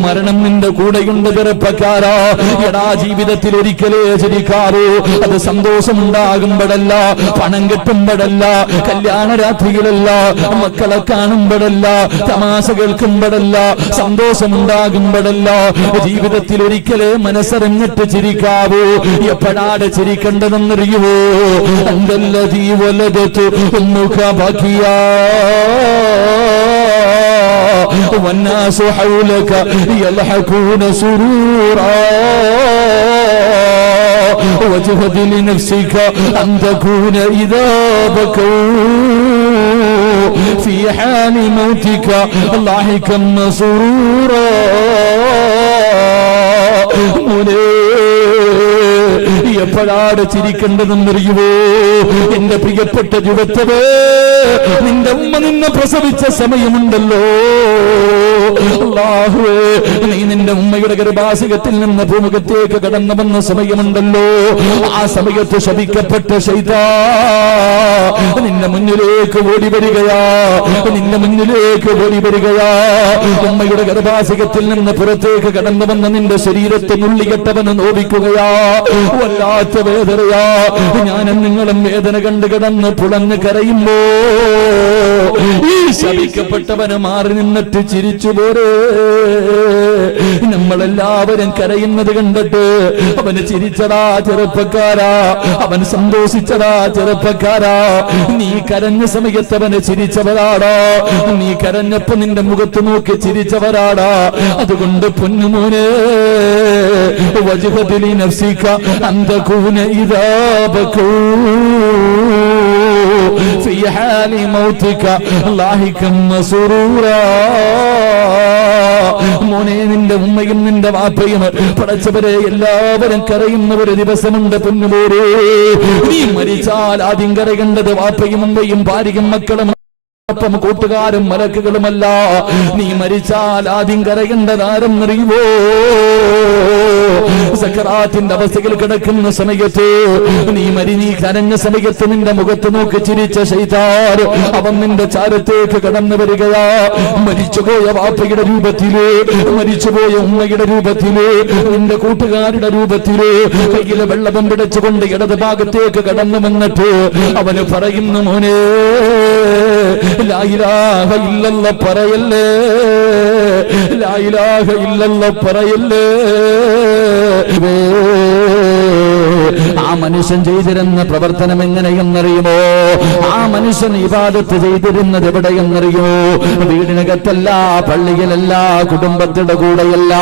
മരണം നിന്റെ കൂടെയുണ്ട് ചെറുപ്പക്കാരാ. എടാ, ജീവിതത്തിൽ ഒരിക്കലേ ചിരിക്കാറൂ. അത് സന്തോഷമുണ്ടാകുമ്പോഴല്ല, പണം കിട്ടുമ്പോഴല്ല, കല്യാണ രാത്രിയിലല്ല, മക്കളെ കാണുമ്പോഴല്ല, തമാശ കേൾക്കുമ്പോഴല്ല, സന്തോഷമുണ്ടാകുമ്പോഴല്ല. ജീവിതത്തിൽ ഒരിക്കലേ മനസ്സറിഞ്ഞിട്ട് ചിരിക്കാവൂ. എപ്പോഴാണ് ചിരിക്കേണ്ടതെന്നറിയുവോ? അന്തല്ലദീ വലദതു ഉമ്മുക ബകിയാ والناس حولك يلحقون سرورا وجهد لنفسك أن تكون إذا بكوا في حال موتك ضاحكا مسرورا. എപ്പോഴാണ് ചിരിക്കേണ്ടതെന്നറിയുവോ? എന്റെ പ്രിയപ്പെട്ട യുവത്വേ, നിന്റെ ഉമ്മ നിന്നെ പ്രസവിച്ച സമയമുണ്ടല്ലോ, അല്ലാഹുവേ, നീ നിന്റെ ഉമ്മയുടെ ഗർഭാശയത്തിൽ നിന്ന് ഭൂമുഖത്തേക്ക് കടന്നു വന്ന സമയമുണ്ടല്ലോ, ആ സമയത്ത് ശപിക്കപ്പെട്ട ശൈത്താൻ നിന്റെ മുന്നിലേക്ക് ഓടി വരികയാ, നിന്റെ മുന്നിലേക്ക് ഓടി വരികയാ. ഉമ്മയുടെ ഗർഭാശയത്തിൽ നിന്ന് പുറത്തേക്ക് കടന്നു വന്ന നിന്റെ ശരീരത്തെ നുള്ളികെട്ടവന് നോവിക്കുകയാ. വല്ലാത്ത വേദനയാ. ഞാനും നിങ്ങളും വേദന കണ്ടു കിടന്ന് പുളഞ്ഞ് കരയുമ്പോ ഈ ശപിക്കപ്പെട്ടവന് മാറി നിന്നിട്ട് ചിരിച്ചു പോരെ. നമ്മളെല്ലാവരും കരയുന്നത് കണ്ടിട്ട് അവന് ചിരിച്ചടാ ചെറുപ്പക്കാരാ, അവൻ സന്തോഷിച്ചടാ ചെറുപ്പക്കാരാ. നീ കരഞ്ഞ സമയത്ത് അവന് ചിരിച്ചവരാടാ, നീ കരഞ്ഞപ്പോ നിന്റെ മുഖത്ത് നോക്കി ചിരിച്ചവരാടാ. അതുകൊണ്ട് പൊന്നുമോനെ, വജ്ഹദിലി നഫ്സിക അന്തകൂന ഇദാ ബകൂ ഫീ ഹാലി മൗതിക ലാഹികം മസ്റൂറാ. മോനെ, നിന്റെ ഉമ്മയും നിന്റെ വാപ്പയും പടച്ചവരെ എല്ലാവരും കരയുന്ന ഒരു ദിവസമുണ്ട് പൊന്നുപോരേ. നീ മരിച്ചാൽ ആദ്യം കരയേണ്ടത് വാപ്പയും ഉമ്മയും ഭാര്യയും മക്കളും കൂട്ടുകാരും മലക്കുകളുമല്ല. നീ മരിച്ചാൽ ആദ്യം കരയേണ്ടത് ആരെന്നറിയുവോ? സക്കറാത്തിന്റെ അവസ്ഥയിൽ കിടക്കുന്ന സമയത്ത് നീ കരഞ്ഞ സമയത്ത് നിന്റെ മുഖത്ത് നോക്കി ചിരിച്ച ശൈത്താൻ അവൻ നിന്റെ ചാരത്തേക്ക് കടന്നു വരികയാ. മരിച്ചുപോയ വാപ്പയുടെ രൂപത്തില്, മരിച്ചുപോയ ഉമ്മയുടെ രൂപത്തില്, നിന്റെ കൂട്ടുകാരുടെ രൂപത്തില് കയ്യിലെ വെള്ളം പിടിച്ചുകൊണ്ട് ഇടത് ഭാഗത്തേക്ക് കടന്നു വന്നിട്ട് അവന് പറയുന്നു, മോനെ ലാ ഇലാഹ ഇല്ലല്ലാഹ് പറയല്ലേ, ലാ ഇലാഹ ഇല്ലല്ലാഹ് പറയല്ലേ. ആ മനുഷ്യൻ ചെയ്തിരുന്ന പ്രവർത്തനം എങ്ങനെയെന്നറിയുമോ? ആ മനുഷ്യൻ ഇബാദത്ത് ചെയ്തിരുന്നത് എവിടെയെന്നറിയുമോ? വീടിനകത്തല്ല, പള്ളിയിലല്ല, കുടുംബത്തിന്റെ കൂടെയല്ല.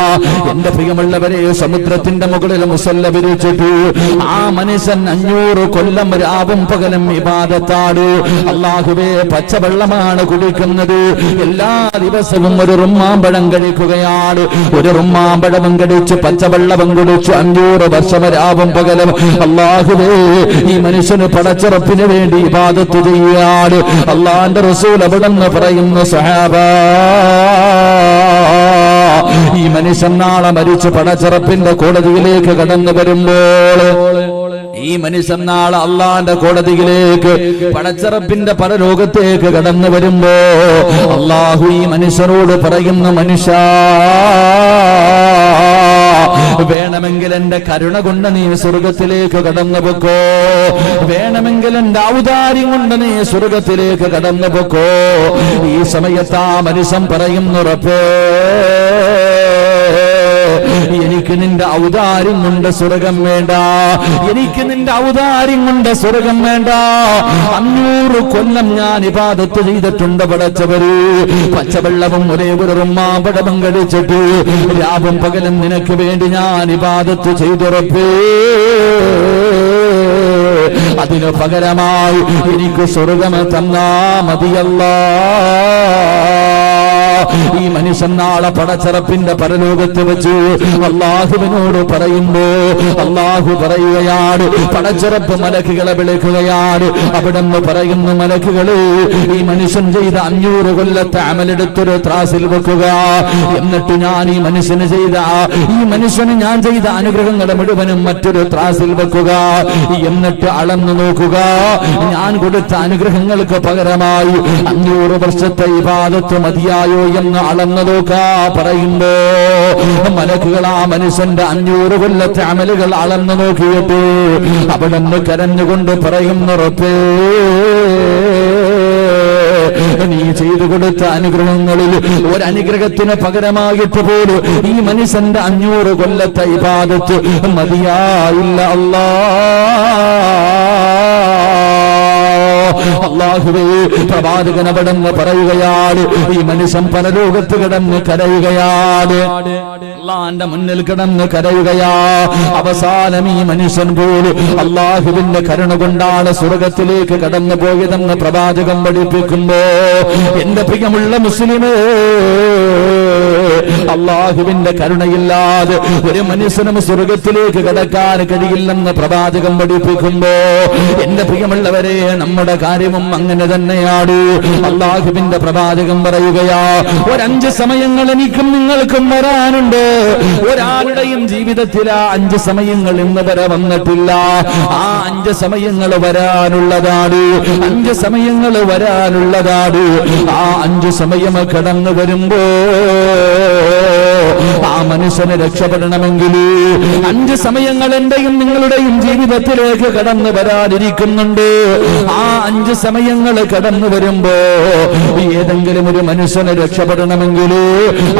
എന്റെ പ്രിയമുള്ളവരെ, സമുദ്രത്തിന്റെ മുകളിൽ മുസല്ല വിരിച്ചിട്ടു ആ മനുഷ്യൻ 500 കൊല്ലം രാവും പകലും ഇബാദത്താണ്. അല്ലാഹുവേ, പച്ചവെള്ളമാണ് കുടിക്കുന്നത്. എല്ലാ ദിവസവും ഒരു റുമ്മാമ്പഴം കഴിക്കുകയാണ്. ഒരു റുമ്മാമ്പഴവും കഴിച്ച് പച്ചവെള്ളവും കുടിച്ചു 500 വർഷം രാവും പകലും. അല്ലാഹുവേ, ഈ മനുഷ്യന് പടച്ചിറപ്പിന് വേണ്ടി ഇബാദത്ത് ചെയ്യുകയാണ്. അല്ലാഹുവിന്റെ റസൂൽ അവിടെന്ന് പറയുന്നു, സഹാബാ, ഈ മനുഷ്യൻ നാളെ മരിച്ച് പടച്ചിറപ്പിന്റെ കോടതിയിലേക്ക് കടന്നു വരുമ്പോൾ, ഈ മനുഷ്യൻ നാളെ അള്ളാന്റെ കോടതിയിലേക്ക് പടച്ചിറപ്പിന്റെ പരലോകത്തേക്ക് കടന്നു വരുമ്പോ അള്ളാഹു ഈ മനുഷ്യരോട് പറയുന്നു, മനുഷ്യ, വേണമെങ്കിൽ എന്റെ കരുണ കൊണ്ട് നീ സ്വർഗത്തിലേക്ക് കടന്നു പൊക്കോ, വേണമെങ്കിൽ എന്റെ ഔദാര്യം കൊണ്ട് നീ സ്വർഗത്തിലേക്ക് കടന്നു പൊക്കോ. ഈ സമയത്ത് ആ മനുഷ്യൻ പറയുന്നു, റബ്ബേ, എനിക്ക് നിന്റെ ഔദാര്യം കൊണ്ട് സ്വർഗം വേണ്ട, എനിക്ക് നിന്റെ ഔദാര്യം കൊണ്ട് സ്വർഗം വേണ്ട. 500 കൊല്ലം ഞാൻ ഇബാദത്ത് ചെയ്തിട്ടുണ്ട് പടച്ചവര്. പച്ചവെള്ളവും ഒരേ ഒരു റുമ്മാമ്പഴവും കഴിച്ചിട്ട് രാവും പകലും നിനക്ക് വേണ്ടി ഞാൻ ഇബാദത്ത് ചെയ്തുറപ്പേ. അതിനു പകരമായി എനിക്ക് സ്വർഗം തന്നാ മതിയല്ലാ. ഈ മനുഷ്യൻ നാളെ പടച്ചിറപ്പിന്റെ പരലോകത്ത് വെച്ച് അള്ളാഹുവിനോട് പറയുമ്പോ അള്ളാഹു പറയുകയാണ്, പടച്ചിറപ്പ് മലക്കുകളെ വിളിക്കുകയാണ്. അവിടെന്ന് പറയുന്നു, മലക്കുകള്, ഈ മനുഷ്യൻ ചെയ്ത 500 കൊല്ലത്തെ അമലെടുത്തൊരു ത്രാസിൽ വെക്കുക. എന്നിട്ട് ഞാൻ ഈ മനുഷ്യന് ഞാൻ ചെയ്ത അനുഗ്രഹങ്ങളെ മുഴുവനും മറ്റൊരു ത്രാസിൽ വെക്കുക. എന്നിട്ട് അളന്നു നോക്കുക. ഞാൻ കൊടുത്ത അനുഗ്രഹങ്ങൾക്ക് പകരമായി 500 വർഷത്തെ ഇബാദത്ത് മതിയായോ എന്ന് അളന്നു നോക്കാ പറയുമ്പോ മലക്കുകൾ ആ മനുഷ്യന്റെ 500 കൊല്ലത്തെ അമലുകൾ അളന്നു നോക്കിയിട്ട് അവിടെ നിന്ന് കരഞ്ഞുകൊണ്ട് പറയുന്നു, റബ്ബേ, നീ ചെയ്തു കൊടുത്ത അനുഗ്രഹങ്ങളിൽ ഒരനുഗ്രഹത്തിന് പകരമായിട്ട് പോലും ഈ മനുഷ്യന്റെ 500 കൊല്ലത്തെ ഇബാദത്ത് മതിയായില്ല അല്ലാ. അല്ലാഹുവേ, പ്രവാചകൻ അവിടെന്ന് പറയുകയാണ്, ഈ മനുഷ്യൻ പരലോകത്ത് കിടന്ന് കരയുകയാണ്, അള്ളാന്റെ മുന്നിൽ കിടന്ന് കരയുകയാ. അവസാനം ഈ മനുഷ്യൻ പോലും അള്ളാഹുവിന്റെ കരുണ കൊണ്ടാണ് സ്വർഗത്തിലേക്ക് കടന്നു പോയതെന്ന് പ്രവാചകൻ പഠിപ്പിക്കുമ്പോ, എന്റെ പ്രിയമുള്ള മുസ്ലിമേ, അള്ളാഹുവിന്റെ കരുണയില്ലാതെ ഒരു മനുഷ്യനും സ്വർഗത്തിലേക്ക് കടക്കാൻ കഴിയില്ലെന്ന് പ്രവാചകം പഠിപ്പിക്കുമ്പോ എന്റെ പ്രിയമുള്ളവരെ നമ്മുടെ കാര്യവും അങ്ങനെ തന്നെയാണ്. അള്ളാഹുവിന്റെ പ്രവാചകം പറയുകയാ, ഒരഞ്ച് സമയങ്ങൾ എനിക്കും നിങ്ങൾക്കും വരാനുണ്ട്. ഒരാളുടെയും ജീവിതത്തിൽ ആ 5 സമയങ്ങൾ ഇന്ന് വരെ വന്നിട്ടില്ല. ആ 5 സമയങ്ങൾ വരാനുള്ളതാണ്. 5 സമയങ്ങൾ വരാനുള്ളതാണ്. ആ 5 സമയം കടന്നു വരുമ്പോ ആ മനുഷ്യന് രക്ഷപ്പെടണമെങ്കിൽ 5 സമയങ്ങൾ എന്റെയും നിങ്ങളുടെയും ജീവിതത്തിലേക്ക് കടന്നു വരാതിരിക്കുന്നുണ്ട്. ആ 5 സമയങ്ങൾ കടന്നു വരുമ്പോ ഏതെങ്കിലും ഒരു മനുഷ്യന് രക്ഷപ്പെടണമെങ്കിൽ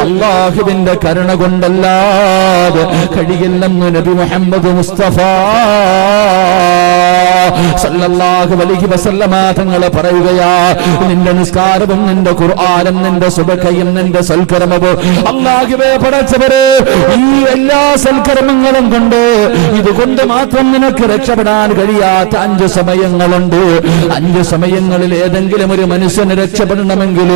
അള്ളാഹുവിന്റെ കരുണ കൊണ്ടല്ലാതെ കഴിയില്ലെന്ന് നബി മുഹമ്മദ് മുസ്തഫ സല്ലല്ലാഹു അലൈഹി വസല്ലമ തങ്ങൾ പറയുകയാ, നിന്റെ നിസ്കാരവും നിന്റെ ഖുർആനും നിന്റെ സുബഹയും നിന്റെ സൽക്കർമ്മവും അല്ലാഹുവേ പടച്ചവരെ, ഈ എല്ലാ സൽക്കർമ്മങ്ങളും കൊണ്ട് ഇതുകൊണ്ട് മാത്രം നിനക്ക് രക്ഷപ്പെടാൻ കഴിയാത്ത 5 സമയങ്ങളുണ്ട്. 5 സമയങ്ങളിൽ ഏതെങ്കിലും ഒരു മനുഷ്യന് രക്ഷപ്പെടണമെങ്കിൽ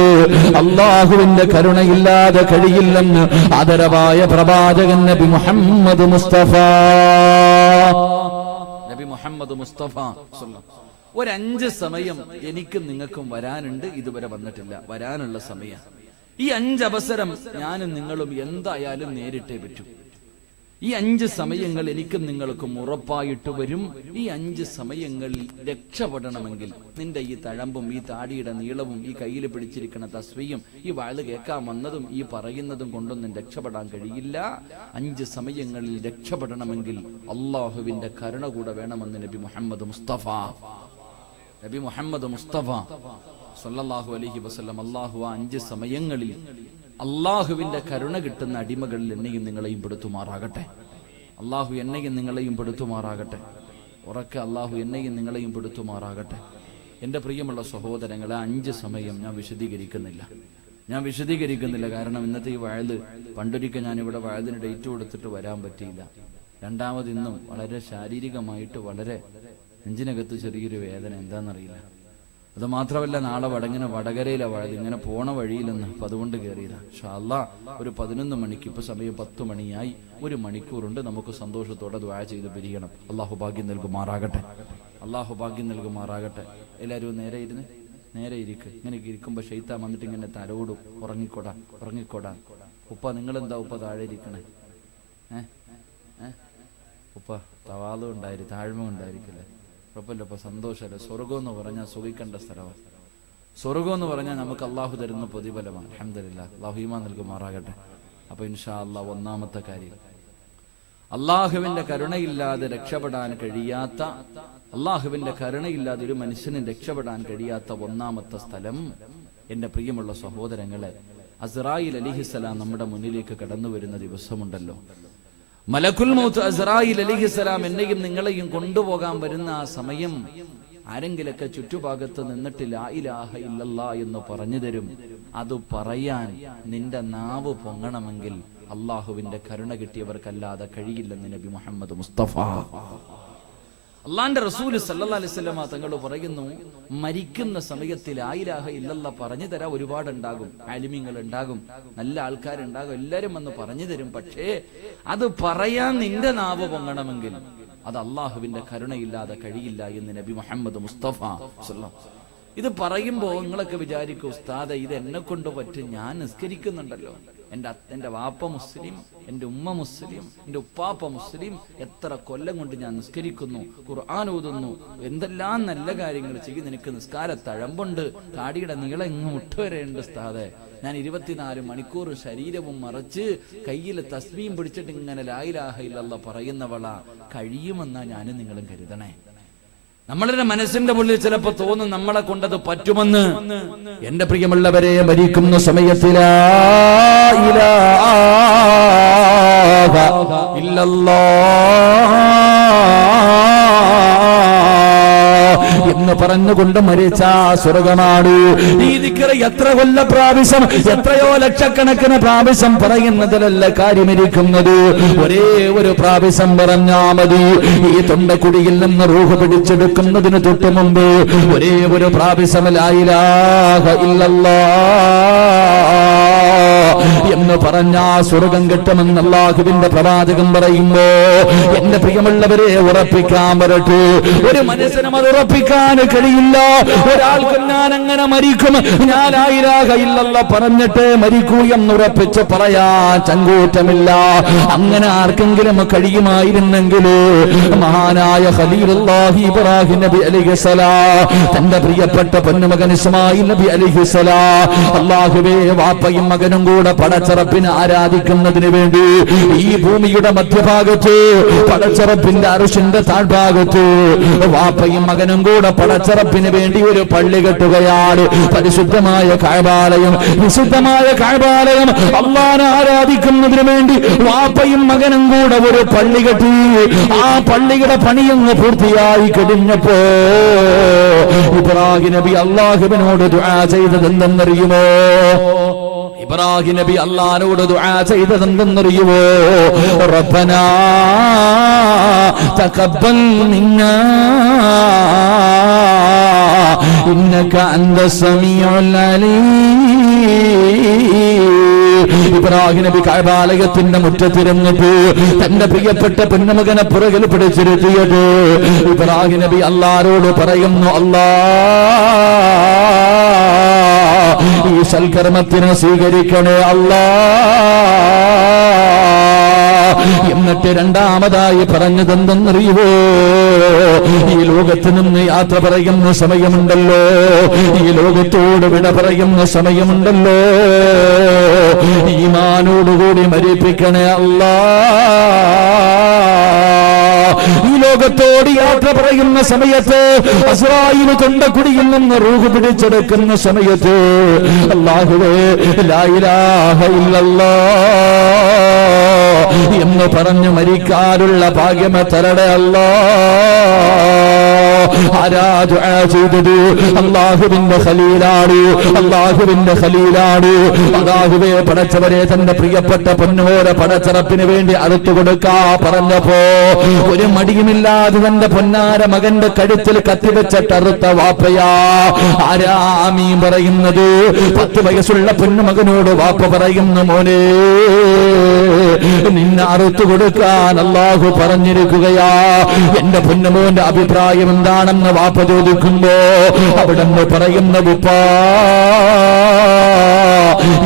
അള്ളാഹുവിന്റെ കരുണയില്ലാതെ കഴിയില്ലെന്ന് ആദരവായ പ്രവാചകൻ നബി മുഹമ്മദ് മുസ്തഫ മുഹമ്മദ് മുസ്തഫ. ഒരു 5 സമയം എനിക്കും നിങ്ങൾക്കും വരാനുണ്ട്, ഇതുവരെ വന്നിട്ടില്ല. വരാനുള്ള സമയം ഈ 5 അവസരം ഞാനും നിങ്ങളും എന്തായാലും നേരിട്ടേ പറ്റൂ. ഈ 5 സമയങ്ങൾ എനിക്കും നിങ്ങൾക്കും ഉറപ്പായിട്ട് വരും. ഈ 5 സമയങ്ങളിൽ രക്ഷപ്പെടണമെങ്കിൽ നിന്റെ ഈ തഴമ്പും ഈ താടിയുടെ നീളവും ഈ കയ്യിൽ പിടിച്ചിരിക്കുന്ന തസ്ബീയും ഈ വാള് കേൾക്കാൻ വന്നതും ഈ പറയുന്നതും കൊണ്ടൊന്നും രക്ഷപ്പെടാൻ കഴിയില്ല. 5 സമയങ്ങളിൽ രക്ഷപ്പെടണമെങ്കിൽ അള്ളാഹുവിന്റെ കരുണ കൂടെ വേണമെന്ന് നബി മുഹമ്മദ് മുസ്തഫ സല്ലല്ലാഹു അലൈഹി വസല്ലം. അള്ളാഹു ആ 5 സമയങ്ങളിൽ അള്ളാഹുവിന്റെ കരുണ കിട്ടുന്ന അടിമകളിൽ എന്നെയും നിങ്ങളെയും പെടുത്തുമാറാകട്ടെ. അള്ളാഹു എന്നെയും നിങ്ങളെയും പെടുത്തുമാറാകട്ടെ. ഉറക്കെ അള്ളാഹു എന്നെയും നിങ്ങളെയും പെടുത്തുമാറാകട്ടെ. എൻ്റെ പ്രിയമുള്ള സഹോദരങ്ങളെ, 5 സമയം ഞാൻ വിശദീകരിക്കുന്നില്ല. കാരണം ഇന്നത്തെ ഈ വയല് പണ്ടൊരിക്കൽ ഞാനിവിടെ വയലിന് ഡേറ്റ് കൊടുത്തിട്ട് വരാൻ പറ്റിയില്ല. രണ്ടാമത് ഇന്നും വളരെ ശാരീരികമായിട്ട് വളരെ നെഞ്ചിനകത്ത് ചെറിയൊരു വേദന, എന്താണെന്നറിയില്ല. അത് മാത്രമല്ല, നാളെ വടകരയിലെ വഴി ഇങ്ങനെ പോണ വഴിയിലെന്ന്, അപ്പം അതുകൊണ്ട് കയറിയതാ. പക്ഷെ ഒരു 11 മണിക്ക്, ഇപ്പൊ സമയം 10 മണിയായി, 1 മണിക്കൂറുണ്ട്. നമുക്ക് സന്തോഷത്തോടെ ദുആ ചെയ്ത് പിരിയണം. അള്ളാഹു ഭാഗ്യം നൽകുമാറാകട്ടെ. എല്ലാവരും നേരെ ഇരിക്ക്. ഇങ്ങനെ ഇരിക്കുമ്പോ ശൈത്താൻ വന്നിട്ട് ഇങ്ങനെ തലോടും, ഉറങ്ങിക്കോടാ. ഉപ്പ നിങ്ങളെന്താ ഉപ്പ താഴെ ഇരിക്കണേ? ഉപ്പ തവാളും ഉണ്ടായിരിക്കും, താഴ്മ ഉണ്ടായിരിക്കില്ലേ? കുഴപ്പമില്ല, ഇപ്പൊ സന്തോഷമല്ലേ? സ്വർഗം എന്ന് പറഞ്ഞാൽ സുഖിക്കേണ്ട സ്ഥലമാണ്. സ്വർഗം എന്ന് പറഞ്ഞാൽ നമുക്ക് അള്ളാഹു തരുന്ന പ്രതിഫലമാണ്. അൽഹംദുലില്ലാഹ്, അള്ളാഹു ഈമാൻ നൽകുമാറാകട്ടെ. അപ്പൊ ഇൻഷാ അല്ലാഹ്, ഒന്നാമത്തെ കാര്യം, അള്ളാഹുവിന്റെ കരുണയില്ലാതെ രക്ഷപ്പെടാൻ കഴിയാത്ത, അള്ളാഹുവിന്റെ കരുണയില്ലാതെ ഒരു മനുഷ്യന് രക്ഷപ്പെടാൻ കഴിയാത്ത ഒന്നാമത്തെ സ്ഥലം, എന്റെ പ്രിയമുള്ള സഹോദരങ്ങളെ, അസ്റായിൽ അലൈഹിസ്സലാം നമ്മുടെ മുന്നിലേക്ക് കടന്നു വരുന്ന ദിവസമുണ്ടല്ലോ. മലക്കുൽ മൗത്ത് അസ്റായിൽ അലൈഹിസ്സലാം എന്നെയും നിങ്ങളെയും കൊണ്ടുപോകാൻ വരുന്ന ആ സമയം, ആരെങ്കിലൊക്കെ ചുറ്റുഭാഗത്ത് നിന്നിട്ട് ലാ ഇലാഹ ഇല്ലല്ലാഹ് എന്ന് പറഞ്ഞു തരും. അത് പറയാൻ നിന്റെ നാവ് പൊങ്ങണമെങ്കിൽ അള്ളാഹുവിന്റെ കരുണ കിട്ടിയവർക്കല്ലാതെ കഴിയില്ലെന്ന് നബി മുഹമ്മദ് മുസ്തഫ. അള്ളാന്റെ റസൂൽ സല്ലല്ലാഹു അലൈഹി വസല്ലം തങ്ങൾ പറയുന്നു, മരിക്കുന്ന സമയത്തിൽ ലാ ഇലാഹ ഇല്ലല്ലാഹ് പറഞ്ഞു തരാൻ ഒരുപാടുണ്ടാകും, ആലിമീങ്ങൾ ഉണ്ടാകും, നല്ല ആൾക്കാരുണ്ടാകും, എല്ലാവരും വന്ന് പറഞ്ഞു തരും. പക്ഷേ അത് പറയാൻ നിന്റെ നാവ് പൊങ്ങണമെങ്കിൽ അത് അള്ളാഹുവിന്റെ കരുണയില്ലാതെ കഴിയില്ല എന്ന് നബി മുഹമ്മദ് മുസ്തഫ. ഇത് പറയുമ്പോ നിങ്ങളൊക്കെ വിചാരിക്കും, ഉസ്താദെ ഇത് എന്നെ കൊണ്ട് പറ്റും, ഞാൻ നിസ്കരിക്കുന്നുണ്ടല്ലോ, എന്റെ വാപ്പ മുസ്ലിം, എന്റെ ഉമ്മ മുസ്ലിം, എന്റെ ഉപ്പാപ്പ മുസ്ലിം, എത്ര കൊല്ലം കൊണ്ട് ഞാൻ നിസ്കരിക്കുന്നു, ഖുർആൻ ഓതുന്നു, എന്തെല്ലാം നല്ല കാര്യങ്ങൾ ചെയ്യും, നിനക്ക് നിസ്കാര തഴമ്പുണ്ട്, താടിയുടെ നീളം ഇങ്ങ് മുട്ടുവരെയുണ്ട് ഉസ്താദെ, ഞാൻ 24 മണിക്കൂർ ശരീരവും മറച്ച് കയ്യിൽ തസ്ബീഹ് പിടിച്ചിട്ട് ഇങ്ങനെ ലാ ഇലാഹ ഇല്ലല്ലാഹ് പറയുന്നവളാ, കഴിയുമെന്നാ ഞാനും നിങ്ങളും കരുതണേ. നമ്മളുടെ മനസ്സിന്റെ ഉള്ളിൽ ചിലപ്പോ തോന്നും നമ്മളെ കൊണ്ടത് പറ്റുമെന്ന്. എന്റെ പ്രിയമുള്ളവരെ, മരിക്കുന്ന സമയത്ത് ലാ ഇലാഹ ഇല്ലല്ലാഹ് എന്ന് എന്ന് പറഞ്ഞുകൊണ്ട് മരിച്ച സ്വർഗമാണ്. ഈ ദിക്റ് എത്ര കൊല്ല പ്രാവശ്യം, എത്രയോ ലക്ഷക്കണക്കിന് പ്രാവശ്യം പറയുന്നതിലല്ല കാര്യമിരിക്കുന്നത്. ഒരേ ഒരു പ്രാവശ്യം പറഞ്ഞാ മതി. ഈ തൊണ്ടക്കുടിയിൽ നിന്ന് റൂഹ് പിടിച്ചെടുക്കുന്നതിന് തൊട്ട് മുമ്പ് ഒരേ ഒരു പ്രാവശ്യം ലാ ഇലാഹ ഇല്ലല്ലാഹ് എന്ന് പറഞ്ഞാ സ്വർഗം കിട്ടുമെന്ന് അല്ലാഹുവിന്റെ പ്രവാചകൻ പറയുമ്പോ എന്റെ പ്രിയമുള്ളവരെ ഉറപ്പിക്കാൻ വരട്ടെ. ഒരു മനുഷ്യനും അത് ഉറപ്പിക്കാൻ കഴിയില്ല. ഒരാൾക്ക് ഞാൻ അങ്ങനെ മരിക്കും, ഞാൻ ലാ ഇലാഹ ഇല്ലല്ലാഹ് പറഞ്ഞിട്ട് മരിക്കൂ എന്ന് ഉറപ്പിച്ച് പറയാൻ ചങ്കൂറ്റമില്ല. അങ്ങനെ ആർക്കെങ്കിലും കഴിയുമായിരുന്നെങ്കിൽ മഹാനായ ഖലീലുല്ലാഹി ഇബ്രാഹിം നബി അലൈഹിസ്സലാം തന്റെ പ്രിയപ്പെട്ട പൊന്നുമകൻ ഇസ്മായിൽ നബി അലൈഹിസ്സലാം അല്ലാഹുവേ വാപ്പയും മകനും കൂടെ പടച്ചറപ്പിനെ ആരാധിക്കുന്നതിന് വേണ്ടി ഈ ഭൂമിയുടെ മധ്യഭാഗത്ത് പടച്ചറപ്പിന്റെ അർശിന്റെ താഴ്ഭാഗത്ത് വാപ്പയും മകനും കൂടെ പടച്ചറപ്പിന് വേണ്ടി ഒരു പള്ളി കെട്ടുകയാണ്. പരിശുദ്ധമായ കഅബാലയം, വിശുദ്ധമായ കഅബാലയം അല്ലാഹുവിനെ ആരാധിക്കുന്നതിന് വേണ്ടി വാപ്പയും മകനും കൂടെ ഒരു പള്ളി കെട്ടി. ആ പള്ളിയുടെ പണിയങ്ങ് പൂർത്തിയായി കഴിഞ്ഞപ്പോ ഇബ്രാഹിം നബി അല്ലാഹുവിനോട് ദുആ ചെയ്തത് എന്തെന്നറിയുമോ? ഇബ്രാഹിം നബി അല്ലാഹുവോട് ദുആ ചെയ്തത് എന്തെന്നറിയുമോ? റബ്ബനാ തഖബ്ബൽ മിന്നാ ഇന്നക അൻതസ് സമീഉൽ അലീം. ഇബ്രാഹിം നബി കഅബാലയത്തിന്റെ മുറ്റത്തിരുന്നിട്ട് തന്റെ പ്രിയപ്പെട്ട പൊന്നുമകനെ പുറകിൽ പിടിച്ചിരുത്തിയത് ഇബ്രാഹിം നബി അല്ലാഹുവോട് പറയുന്നു, അല്ലാഹ് ഈ സൽക്കർമ്മത്തിനെ സ്വീകരിക്കണേ അല്ലാഹ്. എന്നിട്ട് രണ്ടാമതായി പറഞ്ഞതെന്തെന്നറിയുവോ? ഈ ലോകത്ത് നിന്ന് യാത്ര പറയുന്ന സമയമുണ്ടല്ലോ, ഈ ലോകത്തോട് വിട പറയുന്ന സമയമുണ്ടല്ലോ, ഈമാനോടുകൂടി മരിപ്പിക്കണേ അല്ലാഹ്. ഈ ലോകത്തോട് യാത്ര പറയുന്ന സമയത്ത് അസ്റായീൽ തൊണ്ടക്കുടിയിൽ നിന്ന് റൂഹ് പിടിച്ചെടുക്കുന്ന സമയത്ത് അല്ലാഹുവേ ലാ ഇലാഹ ഇല്ലല്ലാഹ് എന്ന് പറഞ്ഞു മരിക്കാനുള്ള ഭാഗ്യം തരണേ അല്ലാഹ്. ആരാ ദുആ ചെയ്തത്? അല്ലാഹുവിന്റെ ഖലീലാണ്, അല്ലാഹുവിന്റെ ഖലീലാണ്. അല്ലാഹുവേ പടച്ചവരെ തന്റെ പ്രിയപ്പെട്ട പൊന്നോരെ പടച്ചറപ്പിന് വേണ്ടി അറുത്തു കൊടുക്കാ പറഞ്ഞപ്പോ ഒരു മടിയുമില്ലാതെ തന്റെ പൊന്നാര മകന്റെ കഴുത്തിൽ കത്തിവെച്ചിട്ട് അറുത്ത വാപ്പയാ. ആരാ ആമീൻ പറയുന്നത്? 10 വയസ്സുള്ള പൊന്നുമകനോട് വാപ്പ പറയുന്നു, മോനെ നിന്നെ അറുത്തു കൊടുക്കാൻ അല്ലാഹു പറഞ്ഞിരിക്കുകയാ. എന്റെ പൊന്നുമോന്റെ അഭിപ്രായം എന്താണെന്ന് വാപ്പ ചോദിക്കുമ്പോ അവിടെ നിന്ന് പറയുന്ന ഉപ്പാ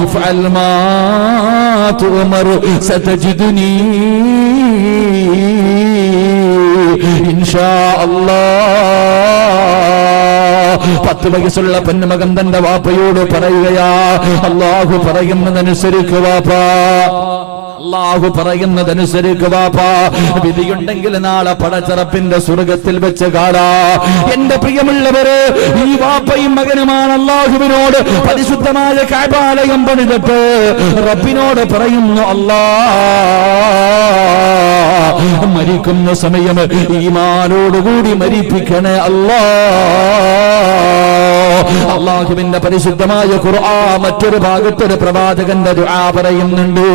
ഇഫ്അൽ മാ തുമർ സതജിദുനി ഇൻഷാ അല്ലാഹ്. 10 വയസ്സുള്ള പൊന്നുമകൻ തന്റെ വാപ്പയോട് പറയുകയാ, അല്ലാഹു പറയുന്നതനുസരിക്കുക വാപ്പാ, അല്ലാഹു പറയുന്നതനുസരിക്കുക വാപ്പാ. വിധിയുണ്ടെങ്കിൽ നാളെ പടച്ചറപ്പിന്റെ സ്വർഗത്തിൽ വെച്ച് കാണാ. എന്റെ പ്രിയമുള്ളവര്, ഈ വാപ്പയും മകനുമാണ് അല്ലാഹുവിനോട് പരിശുദ്ധമായ കഅബാലയം പണിതിട്ട് റബ്ബിനോട് പറയുന്നു, അല്ലാഹ് മരിക്കുന്ന സമയം ഈമാനോടുകൂടി മരിപ്പിക്കണേ അല്ലാഹ്. അല്ലാഹുവിന്റെ പരിശുദ്ധമായ ഖുർആൻ മറ്റൊരു ഭാഗത്തൊരു പ്രവാചകന്റെ ദുആ പറയുന്നുണ്ട്.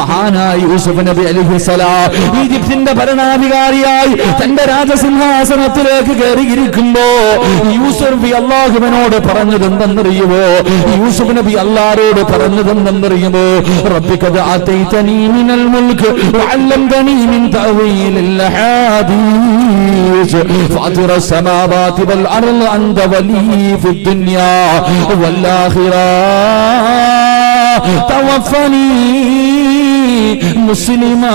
മഹാനായ യൂസുഫ് നബി അലൈഹിസ്സലാം ഈജിപ്തിന്റെ ഭരണാധികാരിയായി തന്റെ രാജസിംഹാസനത്തിലേക്ക് കയറിയിരിക്കുമ്പോ യൂസുഫ് നബി അല്ലാഹുവിനോട് പറഞ്ഞതെന്തെന്നറിയുമോ? യൂസുഫ് നബി അല്ലാഹുവോട് പറഞ്ഞതെന്തെന്നറിയുമോ? റബ്ബിഖദ് ആതൈതനീ മിനൽ മുൽക്ക് വഅല്ലംതനീ മിൻ തഅവീലിൽ ഹദീസ് ഫാതിറസ് സമാവാതി വൽ അർള് അൻത വലി ഫിദ് ദുനിയാ വൽ ആഖിറ തവഫനി മുസ്ലിമാ.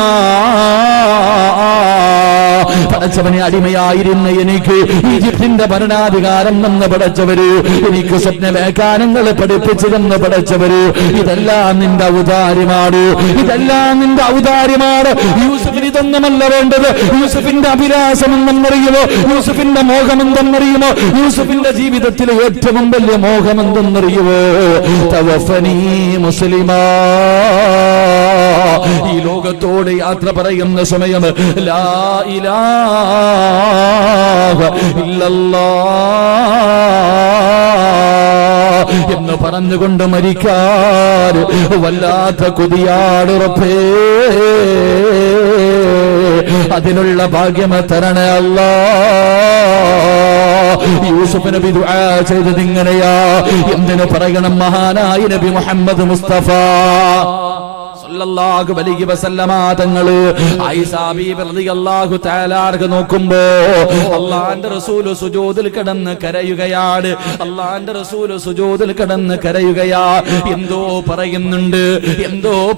പടച്ചവനെ അടിമയായിരുന്ന എനിക്ക് ഈജിപ്തിന്റെ ഭരണാധികാരം നിന്ന് പടച്ചവര്, എനിക്ക് സ്വപ്നവ്യാഖ്യാനങ്ങൾ പഠിപ്പിച്ചു തന്ന് പടച്ചവര്, ഇതെല്ലാം നിന്റെ ഔദാര്യമാണ്, ഇതെല്ലാം നിന്റെ ഔദാര്യമാണ്. യൂസുഫിന് ഇതൊന്നുമല്ല വേണ്ടത്. യൂസുഫിന്റെ അഭിലാഷം എന്തെന്നറിയുമോ? യൂസുഫിന്റെ മോഹം എന്തെന്നറിയുമോ? യൂസുഫിന്റെ ജീവിതത്തിലെ ഏറ്റവും വലിയ മോഹം എന്തെന്നറിയുമോ? തവഫനി മുസ്ലിമാ. ഈ ലോകത്തോട് യാത്ര പറയുന്ന സമയം ലാ ഇലാഹ ഇല്ലല്ലാഹ് എന്ന് പറഞ്ഞുകൊണ്ട് മരിക്കാൻ വല്ലാത്ത കൊതിയാണ് റബ്ബേ. അതിനുള്ള ഭാഗ്യം തരണേ അല്ലാഹ്. യൂസുഫ് നബി ദുആ ചെയ്തത് ഇങ്ങനെയാ. എന്തിനു പറയണം മഹാനായ നബി മുഹമ്മദ് മുസ്തഫ സല്ലല്ലാഹു അലൈഹി വസല്ലമ തങ്ങള് ആയിഷാ ബീബി റളിയല്ലാഹു തആല അൻഹ നോക്കുമ്പോ അല്ലാഹുവിന്റെ റസൂൽ സുജൂദിൽ കിടന്ന് കരയുകയാണ്. അല്ലാഹുവിന്റെ റസൂൽ സുജൂദിൽ കിടന്ന് കരയുകയാ. എന്തോ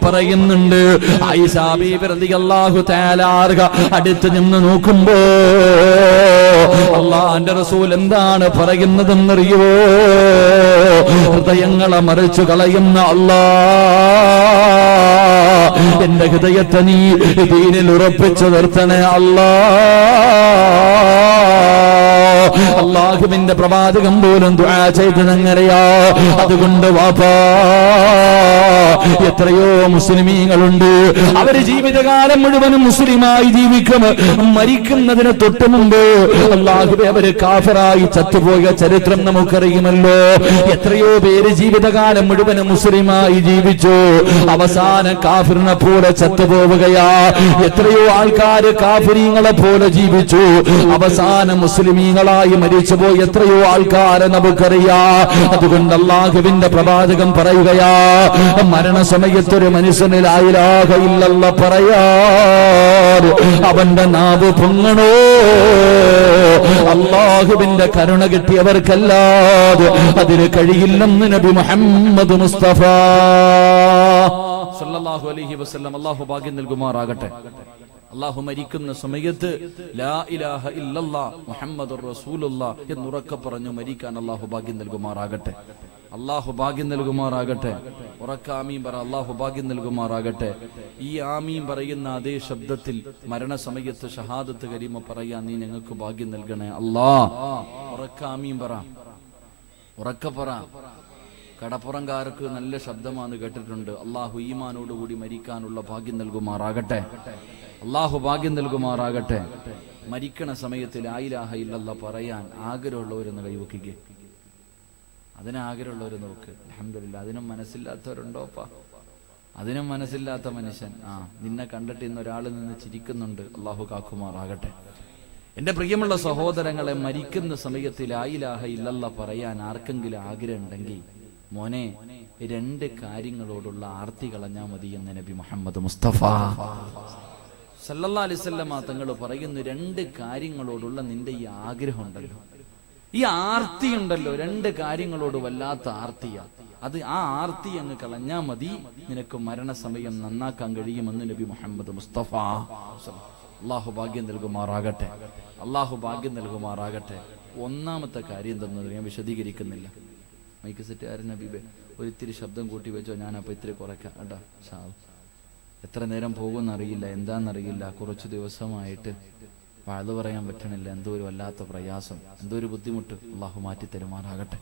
പറയുന്നുണ്ട്. ആയിഷാ ബീബി റളിയല്ലാഹു തആല അൻഹ അടുത്ത് നിന്ന് നോക്കുമ്പോ അല്ലാഹുവിന്റെ റസൂൽ എന്താണ് പറയുന്നതെന്നറിയോ? ഹൃദയങ്ങളെ മറിച്ചു കളയുന്ന അല്ലാഹ്, എന്റെ ഹൃദയത്തെ നീ ദീനിൽ ഉറപ്പിച്ചു നിർത്തണേ അല്ലാഹ്. അല്ലാഹുവിന്റെ പ്രവാചകൻ പോലും ദുആ ചെയ്തതെങ്ങനെയാ. അതുകൊണ്ട് വാപ്പാ, എത്രയോ മുസ്ലിമീങ്ങളുണ്ട്, അവര് ജീവിതകാലം മുഴുവനും മുസ്ലിമായി ജീവിക്കും. മരിക്കുന്നതിന് തൊട്ട് മുമ്പ് അല്ലാഹുവേ അവര് കാഫിറായി ചത്തുപോയ ചരിത്രം നമുക്കറിയുമല്ലോ. എത്രയോ പേര് ജീവിതകാലം മുഴുവനും മുസ്ലിമായി ജീവിച്ചു, അവസാനം കാഫിറിനെ പോലെ ചത്തുപോവുകയാ. എത്രയോ ആൾക്കാര് കാഫിരീങ്ങളെ പോലെ ജീവിച്ചു, അവസാനം മുസ്ലിമീങ്ങളായി മരിച്ചുപോയി എത്രയോ ആൾക്കാരെ നമുക്കറിയാം. അതുകൊണ്ട് അല്ലാഹുവിന്റെ പ്രവാചകൻ പറയുകയാ, മരണസമയത്തൊരു മനുഷ്യന് ലാ ഇലാഹ ഇല്ലല്ലാഹ് പറയാൻ അവന്റെ നാവ് പൊങ്ങണോ? അല്ലാഹുവിന്റെ കരുണ കിട്ടിയവർക്കല്ലാതെ അതിന് കഴിയില്ലെന്ന് നബി മുഹമ്മദ് മുസ്തഫ സല്ലല്ലാഹു അലൈഹി വസല്ലം. അല്ലാഹു ഭാഗ്യം നൽകുമാറാകട്ടെ. അല്ലാഹു മരിക്കുന്ന സമയത്ത് ലാ ഇലാഹ ഇല്ലല്ലാഹ് മുഹമ്മദുർ റസൂലുള്ളാഹ് എന്നുറക്കെ പറഞ്ഞു മരിക്കാൻ അല്ലാഹു ഭാഗ്യം നൽകുമാറാകട്ടെ. അല്ലാഹു ഭാഗ്യം നൽകുമാറാകട്ടെ. ഉറക്ക ആമീൻ പറ. അല്ലാഹു ഭാഗ്യം നൽകുമാറാകട്ടെ. ഈ ആമീൻ പറയുന്ന അതേ ശബ്ദത്തിൽ മരണസമയത്ത് ഷഹാദത്ത് കരീമ പറയാൻ നീ ഞങ്ങൾക്ക് ഭാഗ്യം നൽകണേ അല്ലാഹ്. ഉറക്ക ആമീൻ പറ, ഉറക്ക പറ. കടപ്പുറംകാർക്ക് നല്ല ശബ്ദമാണെന്ന് കേട്ടിട്ടുണ്ട്. അല്ലാഹു ഈമാനോടുകൂടി മരിക്കാനുള്ള ഭാഗ്യം നൽകുമാറാകട്ടെ. അല്ലാഹു ഭാഗ്യം നൽകുമാറാകട്ടെ. മരിക്കണ സമയത്ത് ലാ ഇലാഹ ഇല്ലല്ലാഹ് പറയാൻ ആഗ്രഹമുള്ളവരെന്ന് കൈവക്കുക. അതിന് ആഗ്രഹമുള്ളവർ നോക്ക്. അൽഹംദുലില്ലാ. അതിനും മനസ്സില്ലാത്തവരുണ്ടോപ്പാ? അതിനും മനസ്സില്ലാത്ത മനുഷ്യൻ. നിന്നെ കണ്ടിട്ട് ഇന്ന് ഒരാൾ നിന്ന് ചിരിക്കുന്നുണ്ട്. അല്ലാഹു കാക്കുമാറാകട്ടെ. എന്റെ പ്രിയമുള്ള സഹോദരങ്ങളെ, മരിക്കുന്ന സമയത്ത് ലാ ഇലാഹ ഇല്ലല്ലാഹ് പറയാൻ ആർക്കെങ്കിലും ആഗ്രഹം ഉണ്ടെങ്കിൽ മോനെ, രണ്ട് കാര്യങ്ങളോടുള്ള ആർത്തി കളഞ്ഞാ മതി എന്ന് നബി മുഹമ്മദ് മുസ്തഫ സല്ലല്ലാഹു അലൈഹി വസല്ലം തങ്ങൾ പറയുന്നു. രണ്ട് കാര്യങ്ങളോടുള്ള നിന്റെ ഈ ആഗ്രഹം ഉണ്ടല്ലോ, ഈ ആർത്തി ഉണ്ടല്ലോ, രണ്ട് കാര്യങ്ങളോട് വല്ലാത്ത ആർത്തിയാ. അത് ആ ആർത്തി അങ്ങ് കളഞ്ഞാ മതി, നിനക്ക് മരണസമയം നന്നാക്കാൻ കഴിയുമെന്ന് നബി മുഹമ്മദ് മുസ്തഫ. അല്ലാഹു ഭാഗ്യം നൽകുമാറാകട്ടെ. അല്ലാഹു ഭാഗ്യം നൽകുമാറാകട്ടെ. ഒന്നാമത്തെ കാര്യം എന്തെന്നത് ഞാൻ വിശദീകരിക്കുന്നില്ല. മൈക്ക് സെറ്റുകാരൻ നബീബെ ഒരിത്തിരി ശബ്ദം കൂട്ടി വെച്ചോ, ഞാനപ്പോ ഇത്തിരി കുറയ്ക്കാം കേട്ടോ. എത്ര നേരം പോകുമെന്നറിയില്ല, എന്താണെന്നറിയില്ല. കുറച്ചു ദിവസമായിട്ട് വഅദ് പറയാൻ പറ്റണില്ല. എന്തോ ഒരു വല്ലാത്ത പ്രയാസം, എന്തോ ഒരു ബുദ്ധിമുട്ട്. അല്ലാഹു മാറ്റി തരുമാറാകട്ടെ.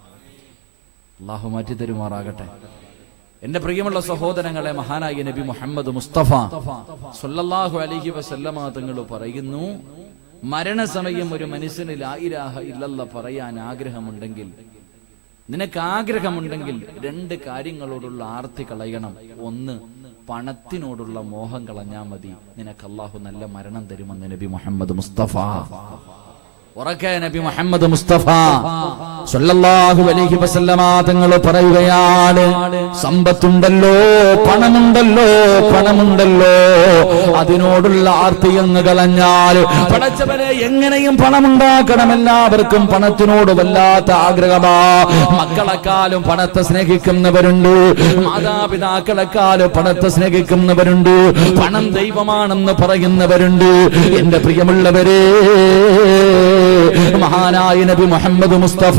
അല്ലാഹു മാറ്റി തരുമാറാകട്ടെ. എന്റെ പ്രിയമുള്ള സഹോദരങ്ങളെ, മഹാനായ നബി മുഹമ്മദ് മുസ്തഫ സല്ലല്ലാഹു അലൈഹി വസല്ലമ തങ്ങൾ പറയുന്നു, മരണസമയം ഒരു മനുഷ്യന് ലാ ഇലാഹ ഇല്ലല്ലാഹ് പറയാൻ ആഗ്രഹമുണ്ടെങ്കിൽ, നിനക്ക് ആഗ്രഹമുണ്ടെങ്കിൽ രണ്ട് കാര്യങ്ങളോടുള്ള ആർത്തി കളയണം. ഒന്ന്, പണത്തിനോടുള്ള മോഹം കളഞ്ഞാൽ മതി, നിനക്ക് അല്ലാഹു നല്ല മരണം തരുമെന്ന് നബി മുഹമ്മദ് മുസ്തഫ. ഉറക്കെ നബി മുഹമ്മദ് മുസ്തഫ സല്ലല്ലാഹു അലൈഹി വസല്ലമ തങ്ങൾ പറയുകയാണ്, സമ്പത്തുണ്ടല്ലോ, പണമുണ്ടല്ലോ, അതിനോടുള്ള ആർത്തി എന്ന് കളഞ്ഞാൽ, പടച്ചവനെ എങ്ങനെയും പണമുണ്ടാക്കണം. എല്ലാവർക്കും പണത്തിനോട് വല്ലാത്ത ആഗ്രഹമാ. മക്കളെക്കാളും പണത്തെ സ്നേഹിക്കുന്നവരുണ്ട്, മാതാപിതാക്കളെക്കാളും പണത്തെ സ്നേഹിക്കുന്നവരുണ്ട്, പണം ദൈവമാണെന്ന് പറയുന്നവരുണ്ട്. എന്റെ പ്രിയമുള്ളവരെ, മഹാനായ നബി മുഹമ്മദ് മുസ്തഫ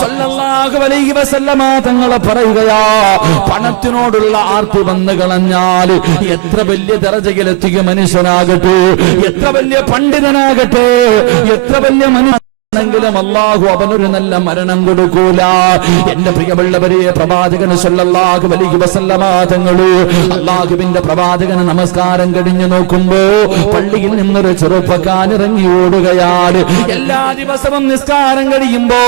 സല്ലല്ലാഹു അലൈഹി വസല്ലമ തങ്ങൾ പറയുകയാ, പണത്തിനോടുള്ള ആർത്തി വന്നു കളഞ്ഞാൽ എത്ര വലിയ ദറജയിലെത്തിയ മനുഷ്യനാകട്ടെ, എത്ര വലിയ പണ്ഡിതനാകട്ടെ, എത്ര വലിയ െങ്കിലും അല്ലാഹു അവനൊരു നല്ല മരണം കൊടുക്കൂല. എന്റെ പ്രിയമുള്ളവരെ, പ്രവാചകൻ സല്ലല്ലാഹു അലൈഹി വസല്ലമ തങ്ങള് അല്ലാഹുവിന്റെ പ്രവാചകന് നമസ്കാരം കഴിഞ്ഞു നോക്കുമ്പോ പള്ളിയിൽ നിന്നൊരു ചെറുപ്പക്കാരൻ ഇറങ്ങി ഓടുകയാണ്. എല്ലാ ദിവസവും നിസ്കാരം കഴിയുമ്പോ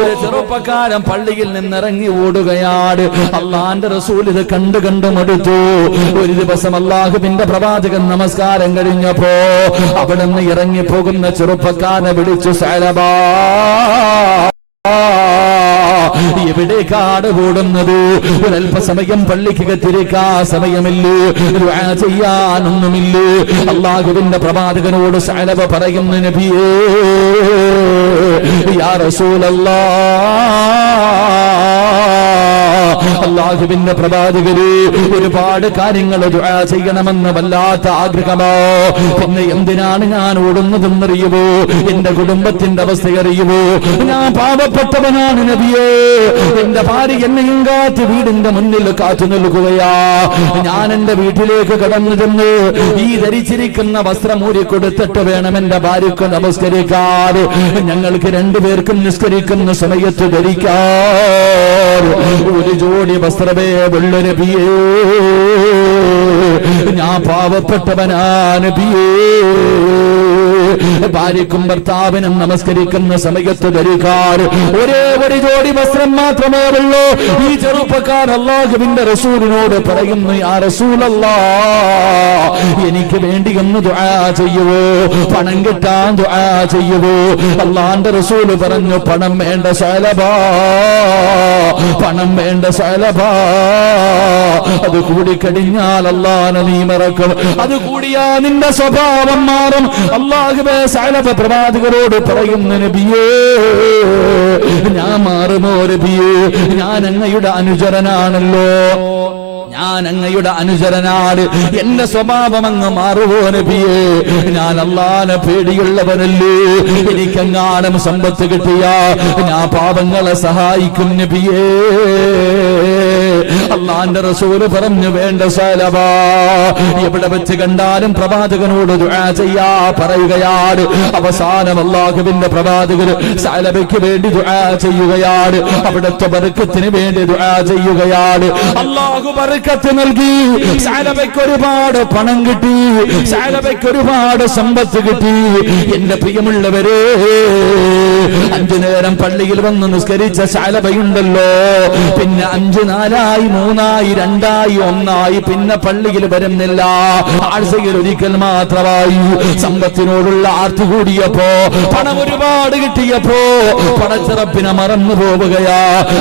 ഒരു ചെറുപ്പക്കാരൻ പള്ളിയിൽ നിന്നിറങ്ങി ഓടുകയാണ്. അള്ളാന്റെ റസൂൽ ഇത് കണ്ടു മടുത്തു. ഒരു ദിവസം അല്ലാഹുവിന്റെ പ്രവാചകൻ നമസ്കാരം കഴിഞ്ഞപ്പോ അവിടെ നിന്ന് ഇറങ്ങി പോകുന്ന ചെറുപ്പക്കാരനെ വിളിച്ചു, സഅലബ, എവിടേക്കാട് കൂടുന്നത്? ഒരല്പസമയം പള്ളിക്കകത്തിരിക്കാ സമയമില്ലേ, ദുആ ചെയ്യാനൊന്നുമില്ലേ? അല്ലാഹുവിന്റെ പ്രവാചകനോട് സഅലബ പറയുന്നു, നബിയേ, യാ റസൂലല്ലാഹ്, അല്ലാഹുവിന്റെ പ്രവാചകരെ, ഒരുപാട് കാര്യങ്ങൾ ദുആ ചെയ്യണമെന്ന് വല്ലാത്ത ആഗ്രഹമോ. പിന്നെ എന്തിനാണ് ഞാൻ ഓടുന്നതെന്നറിയുമോ? എന്റെ കുടുംബത്തിന്റെ അവസ്ഥ അറിയുമോ? ഞാൻ പാവപ്പെട്ടവനാണ് നബിയേ. എന്റെ ഭാര്യ എന്നെയും കാത്ത് വീടിന്റെ മുന്നിൽ കാത്തു നിൽക്കുകയാ. ഞാൻ എന്റെ വീട്ടിലേക്ക് കടന്നു ചെന്ന് ഈ ധരിച്ചിരിക്കുന്ന വസ്ത്രം ഊരി കൊടുത്തിട്ട് വേണം എന്റെ ഭാര്യക്ക് നമസ്കരിക്കാൻ. ഞങ്ങൾക്ക് രണ്ടുപേർക്കും നിസ്കരിക്കുന്ന സമയത്ത് ധരിക്കാൻ ഒരു ജോഡി വസ്ത്രമേ ഉള്ളു നബിയേ. ഞാൻ പാവപ്പെട്ടവനാ നബിയേ. ഭാര്യക്കും ഭർത്താവിനും നമസ്കരിക്കുന്ന സമയത്ത് ധരിക്കാൻ ഒരേ ഒരു ജോഡി വസ്ത്രം മാത്രമേ ഉള്ളൂ. ഈ ചെറുപ്പക്കാർ അല്ലാഹുവിന്റെ റസൂലിനോട് പറയുന്നു, യാ റസൂലല്ലാഹ്, എനിക്ക് വേണ്ടി ഒന്ന് ദുആ ചെയ്യുവോ? പണം കിട്ടാൻ ദുആ ചെയ്യുവോ? അല്ലാഹുവിന്റെ റസൂൽ പറഞ്ഞു, പണം വേണ്ട സഅലബാ, പണം വേണ്ട സഅലബാ. അത് കൂടിക്കഴിഞ്ഞാൽ അല്ലാഹുവിനെ നീ മറക്കും. അത് കൂടിയാ നിന്റെ സ്വഭാവം മാറും. അല്ലാഹുവേ, സഅലബ പ്രവാചകരോട് പറയുന്നു, നബിയേ, ഞാൻ മാറുമോ നബിയേ? ഞാൻ അങ്ങയുടെ അനുചരനാണല്ലോ, ഞാൻ അങ്ങയുടെ അനുചരനാണ്. എന്റെ സ്വഭാവം അങ്ങ് മാറുവോ നബിയേ? ഞാൻ അല്ലാഹുവിനെ പേടിയുള്ളവനല്ലേ. എനിക്കെങ്ങാനും സമ്പത്ത് കിട്ടിയ ഞാൻ പാവങ്ങളെ സഹായിക്കും നബിയേ. അല്ലാഹുവിന്റെ റസൂൽ പറഞ്ഞു, വേണ്ട സഅലബ, എവിടെ വെച്ച് കണ്ടാലും പ്രവാചകനോട് ദുആ ചെയ്യാ പറയുകയാണ്. അവസാനം അല്ലാഹുവിന്റെ പ്രവാചകർ സഅലബയ്ക്ക് വേണ്ടി ദുആ ചെയ്യുകയാണ്. അവിടുത്തെ ബർക്കത്തിന് വേണ്ടി ദുആ ചെയ്യുകയാണ്. അല്ലാഹു ബർക്കത്ത് നൽകി. സഅലബയ്ക്ക് ഒരുപാട് പണം കിട്ടി, സഅലബയ്ക്ക് ഒരുപാട് സമ്പത്ത് കിട്ടി. എന്റെ പ്രിയമുള്ളവരെ, 5 നേരം പള്ളിയിൽ വന്ന് നിസ്കരിച്ച സഅലബയുണ്ടല്ലോ, പിന്നെ 5 4 3 2 1 പിന്നെ പള്ളിയിൽ വരുന്നില്ല. ആഴ്ചയിൽ ഒരിക്കൽ മാത്രമായി. സമ്പത്തിനോടുള്ള ആർത്തി കൂടിയപ്പോ, പണം ഒരുപാട് കിട്ടിയപ്പോ പടച്ചിറപ്പിനെ മറന്നു പോവുകയാ,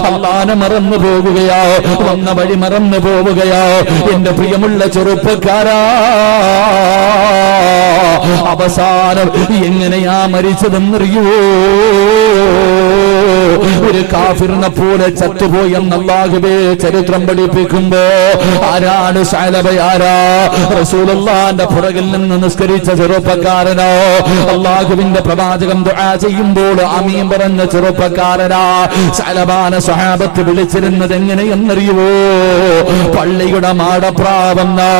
അല്ലാഹുവിനെ മറന്നു പോവുകയാ, വന്ന വഴി മറന്നു പോവുകയാ. എന്റെ പ്രിയമുള്ള ചെറുപ്പക്കാരാ, അവസാനം എങ്ങനെയാ മരിച്ചതെന്നറിയോ? ഒരു കാഫിറിനെ പോലെ ചത്തുപോയെന്ന് അല്ലാഹുവേ ചരിത്രം പഠിപ്പിക്കുമ്പോ, ആരാണ് സഅലബ? ആരാ? റസൂലുള്ളാഹിന്റെ പുറകിൽ നിന്ന് നിസ്കരിച്ച ചെറുപ്പക്കാരനോ? അല്ലാഹുവിന്റെ പ്രവാചകൻ ദുആ ചെയ്യുമ്പോൾ ആമീൻ പറഞ്ഞ ചെറുപ്പക്കാരനാ. സഅലബാനെ സ്വഹാബത്ത് വിളിച്ചിരുന്നത് എങ്ങനെയെന്നറിയുവോ? പള്ളിയുടെ മാടപ്രാവെന്നോ,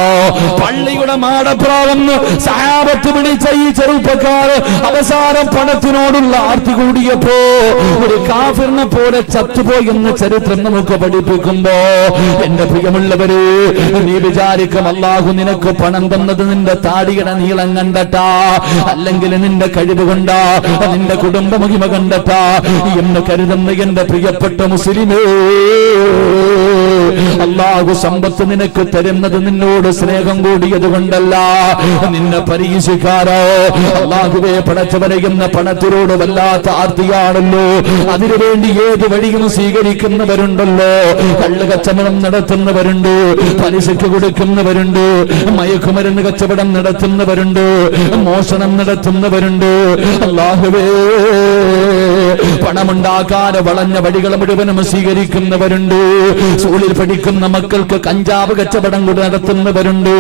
പള്ളിയുടെ മാടപ്രാവെന്ന് സഹാബത്ത് വിളിച്ച ഈ ചെറുപ്പക്കാരൻ അവസാനം പണത്തിനോടുള്ള ആർത്തി കൂടിയപ്പോ ഒരു കാഫിറിനെ പോലെ ചത്തുപോയെന്ന് ചരിത്രം നമുക്ക് പഠിപ്പിക്കുമ്പോ, എന്റെ പ്രിയമുള്ളവര്, നീ വിചാരിക്കും അല്ലാഹു നിനക്ക് പണം തന്നത് നിന്റെ താടിയുടെ നീളം കണ്ടട്ടാ, അല്ലെങ്കിൽ നിന്റെ കഴിവ് കൊണ്ടാ, നിന്റെ കുടുംബ മഹിമ കണ്ടട്ടാ എന്ന് കരുതുന്ന എന്റെ പ്രിയപ്പെട്ട മുസ്ലിമേ, അല്ലാഹു സമ്പത്ത് നിനക്ക് തരുന്നത് നിന്നോട് സ്നേഹം കൂടിയത് കൊണ്ടല്ല. നിന്നെ പരീക്ഷിക്കാരോ? അല്ലാഹുവേ, പടച്ചവനെ എന്ന പണത്തിനോട് വല്ലാത്ത ആർത്തിയാണല്ലോ. അതിനുവേണ്ടി ഏത് വഴിയും സ്വീകരിക്കുന്നവരുണ്ടല്ലോ. കള്ള് കച്ചവടം നടത്തുന്നവരുണ്ട്, പലിശയ്ക്ക് കൊടുക്കുന്നവരുണ്ട്, മയക്കുമരുന്ന് കച്ചവടം നടത്തുന്നവരുണ്ട്, മോഷണം നടത്തുന്നവരുണ്ട്. അല്ലാഹുവേ, പണമുണ്ടാക്കാതെ വളഞ്ഞ വഴികൾ മുഴുവനും സ്വീകരിക്കുന്നവരുണ്ട്. സ്കൂളിൽ പഠിക്കുന്ന മക്കൾക്ക് കഞ്ചാവ് കച്ചവടം കൊണ്ട് നടത്തുന്നവരുണ്ട്.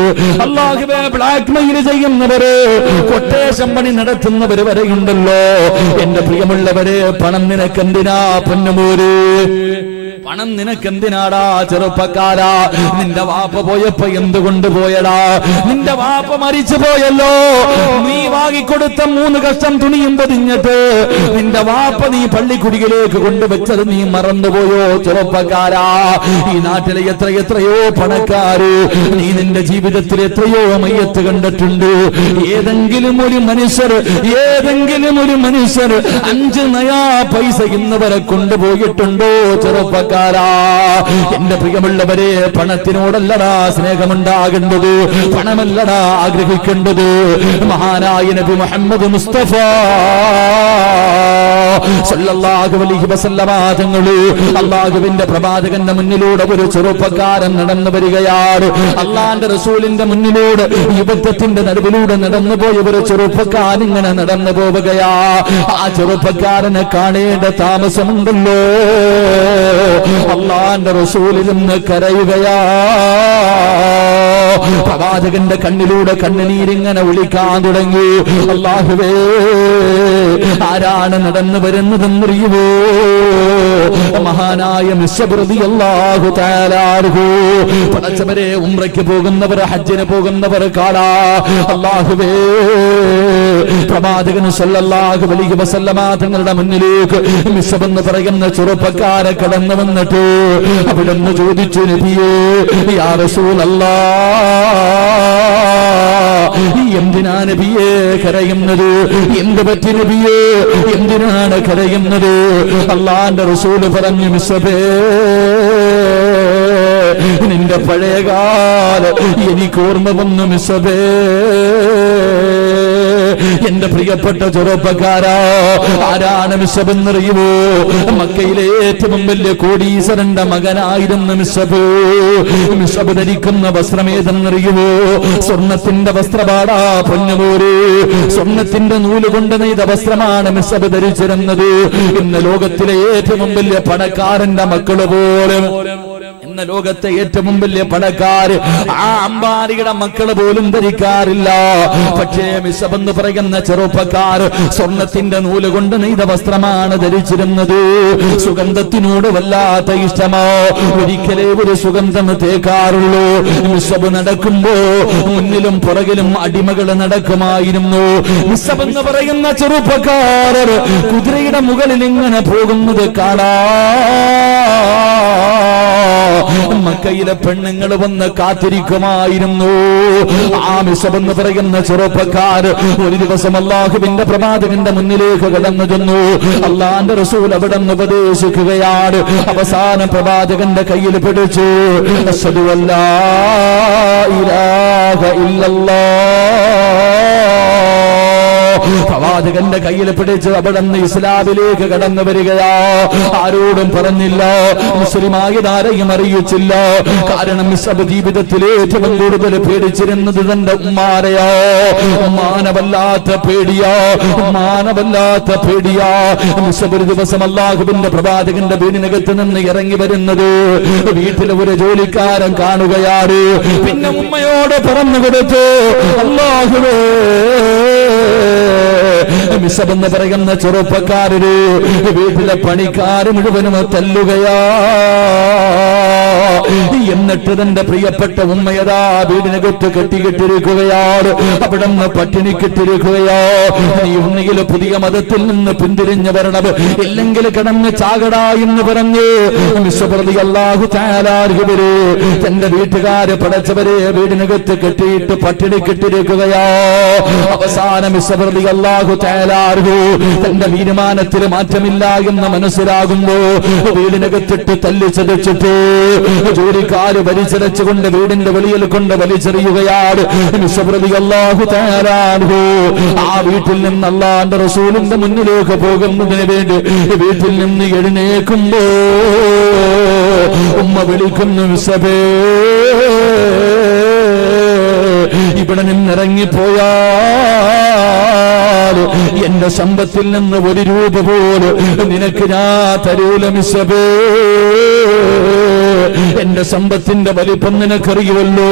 അല്ലാഹുവേ, ബ്ലാക്ക് മെയിൽ ചെയ്യുന്നവര്, കൊട്ടേഷൻ പണി നടത്തുന്നവര് വരെയുണ്ടല്ലോ. എന്റെ പ്രിയമുള്ളവരെ, പണം നിനക്കെന്തിനാ പൊന്നുമോര്? പണം നിനക്കെന്തിനാടാ ചെറുപ്പക്കാരാ? നിന്റെ വാപ്പ പോയപ്പോ എന്തുകൊണ്ട് പോയടാ? നിന്റെ വാപ്പ മരിച്ചു പോയല്ലോ. നീ വാങ്ങിക്കൊടുത്ത 3 കഷ്ണം തുണിയും പൊതിഞ്ഞിട്ട് നിന്റെ വാപ്പ നീ പള്ളിക്കുടിയിലേക്ക് കൊണ്ടുവച്ചത് നീ മറന്നുപോയോ ചെറുപ്പക്കാരാ? ഈ നാട്ടിലെ എത്രയോ പണക്കാര് നീ നിന്റെ ജീവിതത്തിൽ എത്രയോ മയ്യത്ത് കണ്ടിട്ടുണ്ട്. ഏതെങ്കിലും ഒരു മനുഷ്യർ 5 നയാ പൈസ ഇന്നുവരെ കൊണ്ടുപോയിട്ടുണ്ടോ ചെറുപ്പക്കാരാ? എന്റെ പ്രിയമുള്ളവരെ, പണത്തിനോടല്ലടാ സ്നേഹമുണ്ടാകേണ്ടത്, പണമല്ലടാ ആഗ്രഹിക്കേണ്ടത്. മഹാനായ നബി മുഹമ്മദ് മുസ്തഫ സല്ലല്ലാഹു അലൈഹി വസല്ലമ തങ്ങള് അല്ലാഹുവിന്റെ പ്രവാചകന്റെ മുന്നിലൂടെ ഒരു ചെറുപ്പക്കാരൻ നടന്നു വരികയാണ്. അല്ലാഹുവിന്റെ റസൂലിന്റെ മുന്നിലൂടെ യുദ്ധത്തിന്റെ നടുവിലൂടെ നടന്നുപോയ ഒരു ചെറുപ്പക്കാരൻ ഇങ്ങനെ നടന്നു പോവുകയാ. ആ ചെറുപ്പക്കാരനെ കാണേണ്ട താമസമുണ്ടല്ലോ. അല്ലാഹുവിന്റെ റസൂലിൽ നിന്ന് കരയുകയാ. പ്രവാചകന്റെ കണ്ണിലൂടെ കണ്ണുനീരിങ്ങനെ ഒലിക്കാൻ തുടങ്ങി. അല്ലാഹുവേ, ആരാണ് നടന്നു വരുന്നതെന്നറിയുമോ? മഹാനായ മിസ്അബ് റളിയല്ലാഹു തആല അൻഹു. പടച്ചവരെ, ഉംറയ്ക്ക് പോകുന്നവർ, ഹജ്ജിന് പോകുന്നവർ കാണാ. അല്ലാഹുവേ, പ്രവാചകൻ സല്ലല്ലാഹു അലൈഹി വസല്ലമ തങ്ങളുടെ മുന്നിലേക്ക് മിസ്അബ് എന്ന് പറയുന്ന ചെറുപ്പക്കാരെ കടന്നു വന്നിട്ട് അവിടുന്ന് ചോദിച്ചു, നബിയേ, യാ റസൂലല്ലാഹ്, എന്തിനാ നബിയേ കരയുന്നത്? എന്ത് പറ്റി നബിയേ, എന്തിനാണ് കരയുന്നത്? അല്ലാഹുവിന്റെ റസൂല് പറഞ്ഞു, മിസ്അബേ, നിന്റെ പഴയകാല എനിക്ക് ഓർമ്മ വന്നു മിസ്അബേ. എന്റെ പ്രിയപ്പെട്ട ചെറുപ്പക്കാരാ, ആരാണ് മിസ്അബ് എന്നറിയുമോ? മക്കയിലെ ഏറ്റവും വലിയ കോടീശ്വരന്റെ മകനായിരുന്നു മിസ്അബ്. മിസ്അബ് ധരിക്കുന്ന വസ്ത്രമേതെന്നറിയുമോ? സ്വർണത്തിന്റെ വസ്ത്രപാടാ പൊന്നുപോര്. സ്വർണത്തിന്റെ നൂല് കൊണ്ട് നെയ്ത വസ്ത്രമാണ് മിസ്അബ് ധരിച്ചിരുന്നത്. ഇന്ന് ലോകത്തിലെ ഏറ്റവും വലിയ പണക്കാരന്റെ മക്കള് പോലും, ഇന്ന് ലോകത്തെ ഏറ്റവും വലിയ പണക്കാര് ആ അംബാനിയുടെ മക്കള് പോലും ധരിക്കാറില്ല. പക്ഷേ മിസ്അബ് എന്ന് പറയുന്ന ചെറുപ്പക്കാർ സ്വർണത്തിന്റെ നൂല് കൊണ്ട് നെയ്ത വസ്ത്രമാണ് ധരിച്ചിരുന്നത്. സുഗന്ധത്തിനോട് വല്ലാത്ത ഇഷ്ടമോ, ഒരിക്കലേ ഒരു സുഗന്ധം തേക്കാറുള്ളൂ. മിസ്അബ് നടക്കുമ്പോ മുന്നിലും പുറകിലും അടിമകൾ നടക്കുമായിരുന്നു. മിസ്അബ് എന്ന് പറയുന്ന ചെറുപ്പക്കാരർ കുതിരയുടെ മുകളിൽ ഇങ്ങനെ പോകുന്നത് കാണാ. മക്കയിലെ പെണ്ണുങ്ങൾ വന്ന് കാത്തിരിക്കുമായിരുന്നു. ആ മിസ്അബ് എന്ന് പറയുന്ന ചെറുപ്പക്കാർ ഒരു ദിവസം അല്ലാഹുവിന്റെ പ്രവാചകന്റെ മുന്നിലേക്ക് കടന്നു ചെന്നു. അല്ലാഹുവിന്റെ റസൂൽ അവിടെ നിന്ന് ഉപദേശിക്കുകയാണ്. അവസാനം പ്രവാചകന്റെ കയ്യിൽ പിടിച്ചു, അശ്ഹദു അല്ലാ ഇലാഹ ഇല്ലല്ലാഹ്. പ്രവാചകന്റെ കയ്യിൽ പിടിച്ച് അവിടെ നിന്ന് ഇസ്ലാമിലേക്ക് കടന്നു വരികയാ. ആരോടും പറഞ്ഞില്ല, മുസ്ലിമായതാരെയും അറിയിച്ചില്ല. കാരണം മിസ്അബ് ജീവിതത്തിൽ ഏറ്റവും കൂടുതൽ പേടിച്ചിരുന്നത് തന്റെ ഉമ്മാനെയോ. ഉമ്മാനവല്ലാത്ത പേടിയാ, ഉമ്മാനവല്ലാത്ത പേടിയാ. മിസ്അബ് ഒരു ദിവസം അല്ലാഹുവിന്റെ പ്രവാചകന്റെ വീടിനകത്ത് നിന്ന് ഇറങ്ങി വരുന്നത് വീട്ടിലെ ഒരു ജോലിക്കാരൻ കാണുകയാണ്. പിന്നെ ഉമ്മയോട് പറഞ്ഞു കൊടുത്തു, അല്ലാഹുവേ, മിസ്അബ് എന്ന് പറയുന്ന ചെറുപ്പക്കാരര് വീട്ടിലെ പണിക്കാര് മുഴുവനും തല്ലുകയാ. എന്നിട്ട് തന്റെ പ്രിയപ്പെട്ട ഉമ്മയതാ വീടിനകത്ത് കെട്ടിക്കിട്ടിരിക്കുകയാണ്. അവിടെ നിന്ന് പട്ടിണിക്കിട്ടിരിക്കുകയോ. നീ ഉണ്ണിയിൽ പുതിയ മതത്തിൽ നിന്ന് പിന്തിരിഞ്ഞു വരണം, ഇല്ലെങ്കിൽ കിടന്ന് ചാകടാ എന്ന് പറഞ്ഞ് മിസ്അബ് റളിയല്ലാഹു തആല അൻഹു തന്റെ വീട്ടുകാര് പടച്ചവരെ വീടിനകത്ത് കെട്ടിയിട്ട് പട്ടിണിക്കിട്ടിരിക്കുകയോ. അവസാനം മിസ്അബ് റളിയല്ലാഹു തആല അൻഹു തന്റെ തീരുമാനത്തിൽ മാറ്റമില്ല എന്ന് മനസ്സിലാകുമ്പോ വീടിനകത്തിട്ട് തല്ലിച്ചതച്ചിട്ട് ജോലിക്കാര് വലിച്ചടച്ചുകൊണ്ട് വീടിന്റെ വെളിയിൽ കൊണ്ട് വലിച്ചെറിയുകയാണ്. മിസ്അബ് റളിയല്ലാഹു തആല അൻഹു ആ വീട്ടിൽ നിന്ന് അല്ലാഹുവിന്റെ റസൂലിന്റെ മുന്നിലേക്ക് പോകുന്നതിന് വേണ്ടി വീട്ടിൽ നിന്ന് എഴുന്നേൽക്കുമ്പോ ഉമ്മ വിളിക്കുന്നു, മിസ്അബേ, ഇവിടെ നിന്നിറങ്ങിപ്പോയാൽ എന്റെ സമ്പത്തിൽ നിന്ന് 1 രൂപ പോലും നിനക്ക് ഞാൻ തരൂല മിസ്അബേ. എന്റെ സമ്പത്തിന്റെ വലിപ്പം നിനക്കറിയുമല്ലോ.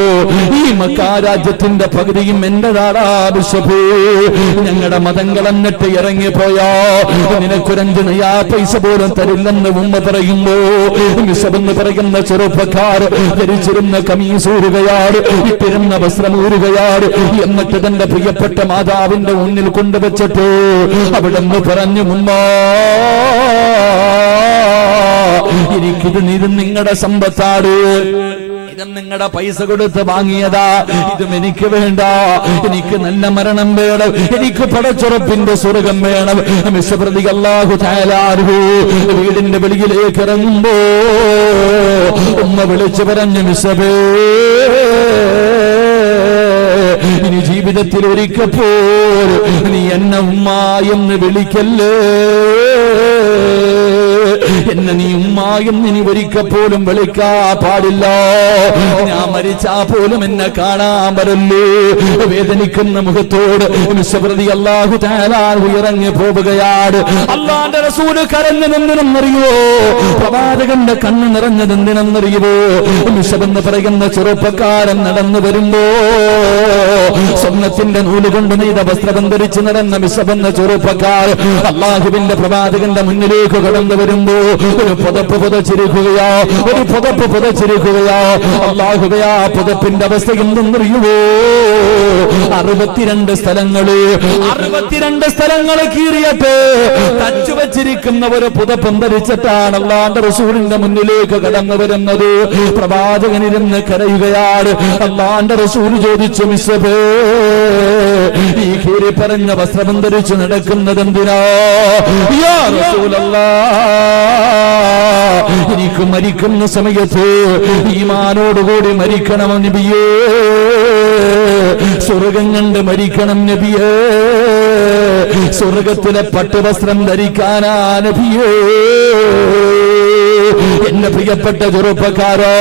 ഈ മക്കാ രാജ്യത്തിന്റെ പകുതിയും എന്റെതാടാ ബിഷപ്പ്. ഞങ്ങളുടെ മതങ്ങൾ എന്നിട്ട് ഇറങ്ങിപ്പോയാ നിനക്കൊരഞ്ച് നയാ പൈസ പോലും തരില്ലെന്ന് ഉമ്മ പറയുമ്പോ ബിഷപ്പെന്ന് പറയുന്ന ചെറുപ്പക്കാർ ധരിച്ചിരുന്ന കമീസൂരുകയാണ്, ഇട്ടിരുന്ന വസ്ത്രമൂരുകയാണ്. എന്നിട്ട് തന്റെ പ്രിയപ്പെട്ട മാതാവിന്റെ മുന്നിൽ കൊണ്ടുവച്ചിട്ട് അവിടെ നിന്ന് പറഞ്ഞു, ഉമ്മ എനിക്കിത് നിങ്ങളുടെ സമ്പത്താണ്, ഇതും നിങ്ങളുടെ പൈസ കൊടുത്ത് വാങ്ങിയതാ, ഇതും എനിക്ക് വേണ്ട. എനിക്ക് നല്ല മരണം വേണം, എനിക്ക് പടച്ചുറപ്പിന്റെ സ്വർഗം വേണം. മിസ്സപ്രതി അല്ലാഹു തആല വീടിന്റെ വെളിയിലേക്ക് ഇറങ്ങുമ്പോ ഉമ്മ വിളിച്ചു പറഞ്ഞു, മിസ്സബേ ഇനി ജീവിതത്തിൽ ഒരിക്കപ്പോൾ നീ എന്നെ ഉമ്മ എന്ന് വിളിക്കല്ലേ, എന്നെ നീ ഉമ്മ എന്ന് ഇനി ഒരിക്കപ്പോലും വിളിക്കാ പാടില്ല. ഞാൻ മരിച്ചാ പോലും എന്നെ കാണാൻ വരല്ലേ. വേദനിക്കുന്ന മുഖത്തോട് മിസ്സപ്രതി അല്ലാഹു തആല ഇറങ്ങി പോവുകയാണ്. അല്ലാഹുവിന്റെ റസൂൽ കരഞ്ഞതെന്തിനെന്നറിയോ? പ്രവാചകന്റെ കണ്ണ് നിറഞ്ഞതെന്തിനെന്നറിയോ? മിസ്സബെന്ന് പറയുന്ന ചെറുപ്പക്കാരൻ നടന്നു വരുമ്പോ സ്വർണ്ണത്തിന്റെ നൂല് കൊണ്ട് നെയ്ത വസ്ത്രം ധരിച്ച് നടന്ന മിസ്സബെന്ന ചെറുപ്പക്കാർ അല്ലാഹുവിന്റെ പ്രവാചകന്റെ മുന്നിലേക്ക് കടന്നു വരുമ്പോ ഒരു പുതപ്പ് പുതച്ചിരിക്കുകയാ, ഒരു പുതപ്പ് പുതച്ചിരിക്കുകയാ. അല്ലാഹുവേ, ആ പുതപ്പിന്റെ അവസ്ഥ എന്തെന്നറിയുമോ? 62 സ്ഥലങ്ങള് കീറിയിട്ട് തച്ചു വച്ചിരിക്കുന്ന ഒരു പുതപ്പം ധരിച്ചിട്ടാണ് അല്ലാഹുവിന്റെ റസൂലിന്റെ മുന്നിലേക്ക് കടന്നു വരുന്നത്. പ്രവാചകനിരുന്ന് കരയുകയാണ്. അല്ലാഹുവിന്റെ റസൂൽ ചോദിച്ചു, മിസ്സബേ ഈ കീറി പറഞ്ഞ വസ്ത്രം ധരിച്ചു നടക്കുന്നത് എന്തിനാ? യാ റസൂലല്ലാഹ്, എനിക്ക് മരിക്കുന്ന സമയത്ത് ഈമാനോടുകൂടി മരിക്കണം നബിയേ, സ്വർഗം കണ്ട് മരിക്കണം നബിയേ, സ്വർഗത്തിലെ പട്ടുവസ്ത്രം ധരിക്കാനാ നബിയേ. എന്റെ പ്രിയപ്പെട്ട ചെറുപ്പക്കാരോ,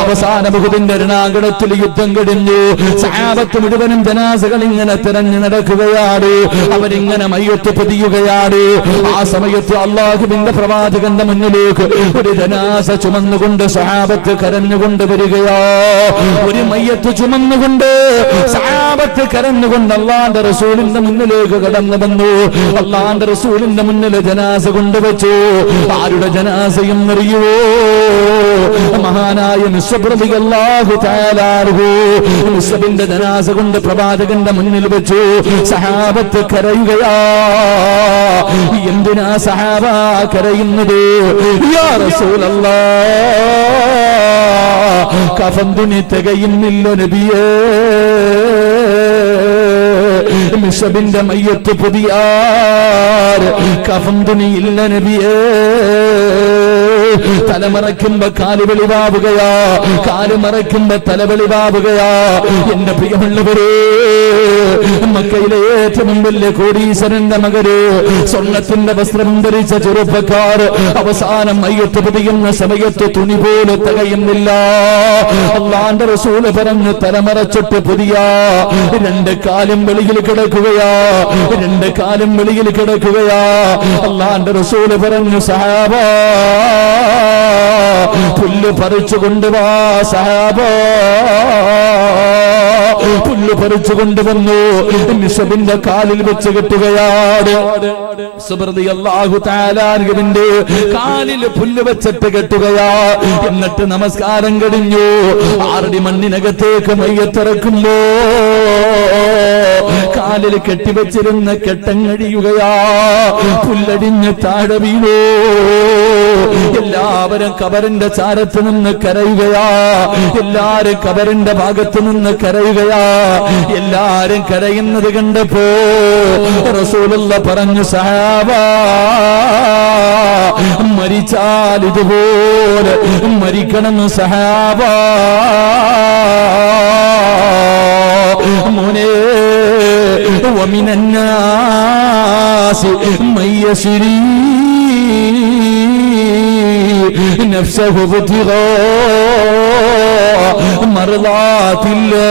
അവസാന മുഹദിന്റെ രണാങ്കണത്തിൽ യുദ്ധം കഴിഞ്ഞു. സഹാബത്ത് മുഴുവനും ജനാസകൾ ഇങ്ങനെ തിരഞ്ഞു നടക്കുകയാണ്. അവരിങ്ങനെ മയ്യത്ത് പൊതിയുകയാണ്. ആ സമയത്ത് അല്ലാഹുവിന്റെ പ്രവാചകന്റെ മുന്നിലേക്ക് ഒരു ജനാസ ചുമന്നുകൊണ്ട് സഹാബത്ത് കരഞ്ഞുകൊണ്ട് വരികയോ. ഒരു മയ്യത്ത് ചുമന്നുകൊണ്ട് സഹാബത്ത് കരഞ്ഞുകൊണ്ട് അല്ലാഹുവിന്റെ റസൂലിന്റെ മുന്നിലേക്ക് കടന്നു വന്നു. അല്ലാഹുവിന്റെ റസൂലിന്റെ മുന്നിൽ ജനാസ കൊണ്ടുവച്ചു. ആരുടെ ജനാസയും അറിയുവോ? മഹാനായ മിസ്സബ് അല്ലാഹു തആല മിസ്സബിന്റെ ജനാസ കൊണ്ട് പ്രവാചകന്റെ മുന്നിൽ വെച്ചു. സഹാബത്ത് കരയുകയാ. എന്തിനാ സഹാബ കരയുന്നത്? യാ റസൂലല്ലാഹ്, കഫൻ തുണി തികയുന്നില്ല നബിയേ, മിസ്സബിന്റെ മയ്യത്ത് പുതിയാർ കഫൻ തുണിയില്ല നബിയേ. തലമറയ്ക്കുമ്പോ കാല് വെളിവാവുകയാ, കാല് മറയ്ക്കുമ്പോ തല വെളിവാവുകയാ. എന്റെ പ്രിയമുള്ളവരെ, മക്കയിലെ ഏറ്റവും വലിയ കോടീശ്വരന്റെ മകര്, സ്വർണ്ണത്തിന്റെ വസ്ത്രം ധരിച്ച ചെറുപ്പക്കാർ അവസാനം മയ്യത്ത് പൊതിയുന്ന സമയത്ത് തുണി പോലെ തികയുന്നില്ല. അല്ലാഹുവിന്റെ റസൂൽ പറഞ്ഞു, തലമറച്ചിട്ട് പുതിയ 2 കാലും വെളിയിൽ കിടക്കുകയാ, 2 കാലും വെളിയിൽ കിടക്കുകയാ. അല്ലാഹുവിന്റെ റസൂൽ പറഞ്ഞു, സഹാബാ പുല്ല് പറിച്ചു കൊണ്ടുവാ സഹാബാ. പുല്ല് പറിച്ചു കൊണ്ടുവന്നു. മിസ്സബിന്റെ കാലിൽ വെച്ച് കെട്ടുകയാണ്. അല്ലാഹു തആലാവിന്റെ കാലിൽ പുല്ല് വെച്ചിട്ട് കെട്ടുകയാ. എന്നിട്ട് നമസ്കാരം കഴിഞ്ഞു. 6 മണ്ണിനകത്തേക്ക് മയ്യത്തിറക്കുമ്പോ കാലിൽ കെട്ടിവെച്ചിരുന്ന കെട്ടങ്ങഴിയുകയാ. പുല്ലടിഞ്ഞ് താഴെ വീണു. എല്ലാവരും കബറിന്റെ ചാരത്ത് നിന്ന് കരയുകയാ. എല്ലാരും കബറിന്റെ ഭാഗത്ത് നിന്ന് കരയുകയാ. എല്ലാരും കരയുന്നത് കണ്ടപ്പോ റസൂലുള്ള പറഞ്ഞു, സഹാബാ മരിച്ചാൽ ഇതുപോലെ മരിക്കണം സഹാബാ. മോനെ, ومن الناس من يشري نفسه ابتغاء مرضات الله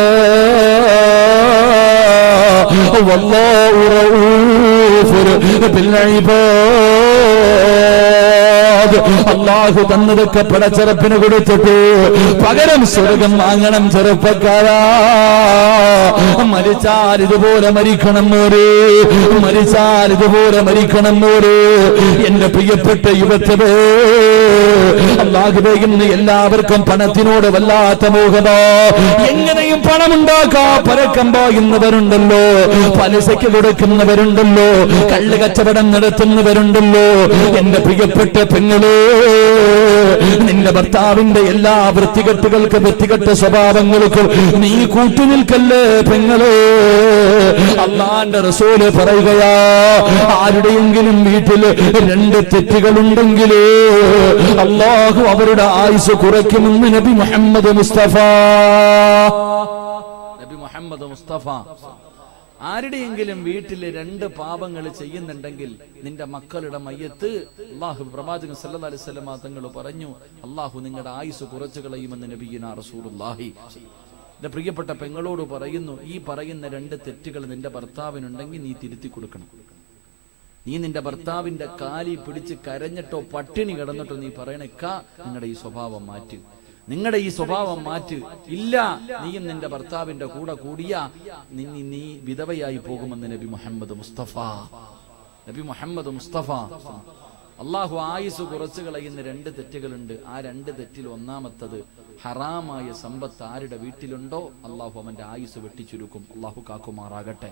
والله رؤوف بالعباد. അള്ളാഹു തന്നതൊക്കെ പടച്ചറപ്പിന് കൊടുത്തിട്ട് പകരം സ്വർഗം വാങ്ങണം ചെറുപ്പക്കാരാ. മരിച്ചാൽ ഇതുപോലെ മരിക്കണം മോരെ, മരിച്ചാൽ ഇതുപോലെ മരിക്കണം മോരെ. എന്റെ പ്രിയപ്പെട്ട യുവത്വേ, അല്ലാഹുവേ, ഇന്ന് എല്ലാവർക്കും പണത്തിനോട് വല്ലാത്ത മോഹത. എങ്ങനെയും പണമുണ്ടാക്കാ പരക്കം പായുന്നവരുണ്ടല്ലോ, പലിശയ്ക്ക് കൊടുക്കുന്നവരുണ്ടല്ലോ, കള്ള് കച്ചവടം നടത്തുന്നവരുണ്ടല്ലോ. എന്റെ പ്രിയപ്പെട്ട പെങ്ങളെ, നിന്റെ ഭർത്താവിന്റെ എല്ലാ വൃത്തികെട്ടുകൾക്ക് വൃത്തികെട്ട സ്വഭാവങ്ങൾക്കും നീ കൂട്ടുനിൽക്കല്ലേ പെങ്ങളെ. അല്ലാഹുവിന്റെ റസൂല് പറയുകയാ, ആരുടെയെങ്കിലും വീട്ടിൽ 2 തെറ്റുകളുണ്ടെങ്കിൽ അല്ലാഹു അവരുടെ ആയുസ് കുറയ്ക്കുമെന്ന് നബി മുഹമ്മദ് മുസ്തഫ. നബി മുഹമ്മദ് മുസ്തഫ ആരുടെയെങ്കിലും വീട്ടിൽ 2 പാപങ്ങൾ ചെയ്യുന്നുണ്ടെങ്കിൽ നിന്റെ മക്കളുടെ മയ്യത്ത് അല്ലാഹു പ്രവാചകൻ സല്ലല്ലാഹു അലൈഹി വസല്ലം തങ്ങൾ പറഞ്ഞു, അല്ലാഹു നിങ്ങളുടെ ആയുസ് കുറച്ചു കളയുമെന്ന് നബിയിനാ റസൂലുള്ളാഹി. എന്റെ പ്രിയപ്പെട്ട പെങ്ങളോട് പറയുന്നു, ഈ പറയുന്ന 2 തെറ്റുകൾ നിന്റെ ഭർത്താവിനുണ്ടെങ്കിൽ നീ തിരുത്തി കൊടുക്കണം. നീ നിന്റെ ഭർത്താവിന്റെ കാലി പിടിച്ച് കരഞ്ഞിട്ടോ പട്ടിണി കിടന്നിട്ടോ നീ പറയണേക്ക നിങ്ങളുടെ ഈ സ്വഭാവം മാറ്റ്, നിങ്ങളുടെ ഈ സ്വഭാവം മാറ്റ്. ഇല്ല, നീയും നിന്റെ ഭർത്താവിന്റെ കൂടെ കൂടിയ നീ വിധവയായി പോകുമെന്ന് നബി മുഹമ്മദ് മുസ്തഫ. നബി മുഹമ്മദ് മുസ്തഫ. അള്ളാഹു ആയുസ് കുറച്ചു കളയുന്ന 2 തെറ്റുകളുണ്ട്. ആ 2 തെറ്റിൽ ഒന്നാമത്തത്, ഹറാമായ സമ്പത്ത് ആരുടെ വീട്ടിലുണ്ടോ അള്ളാഹു അവന്റെ ആയുസ് വെട്ടിച്ചുരുക്കും. അള്ളാഹു കാക്കുമാറാകട്ടെ.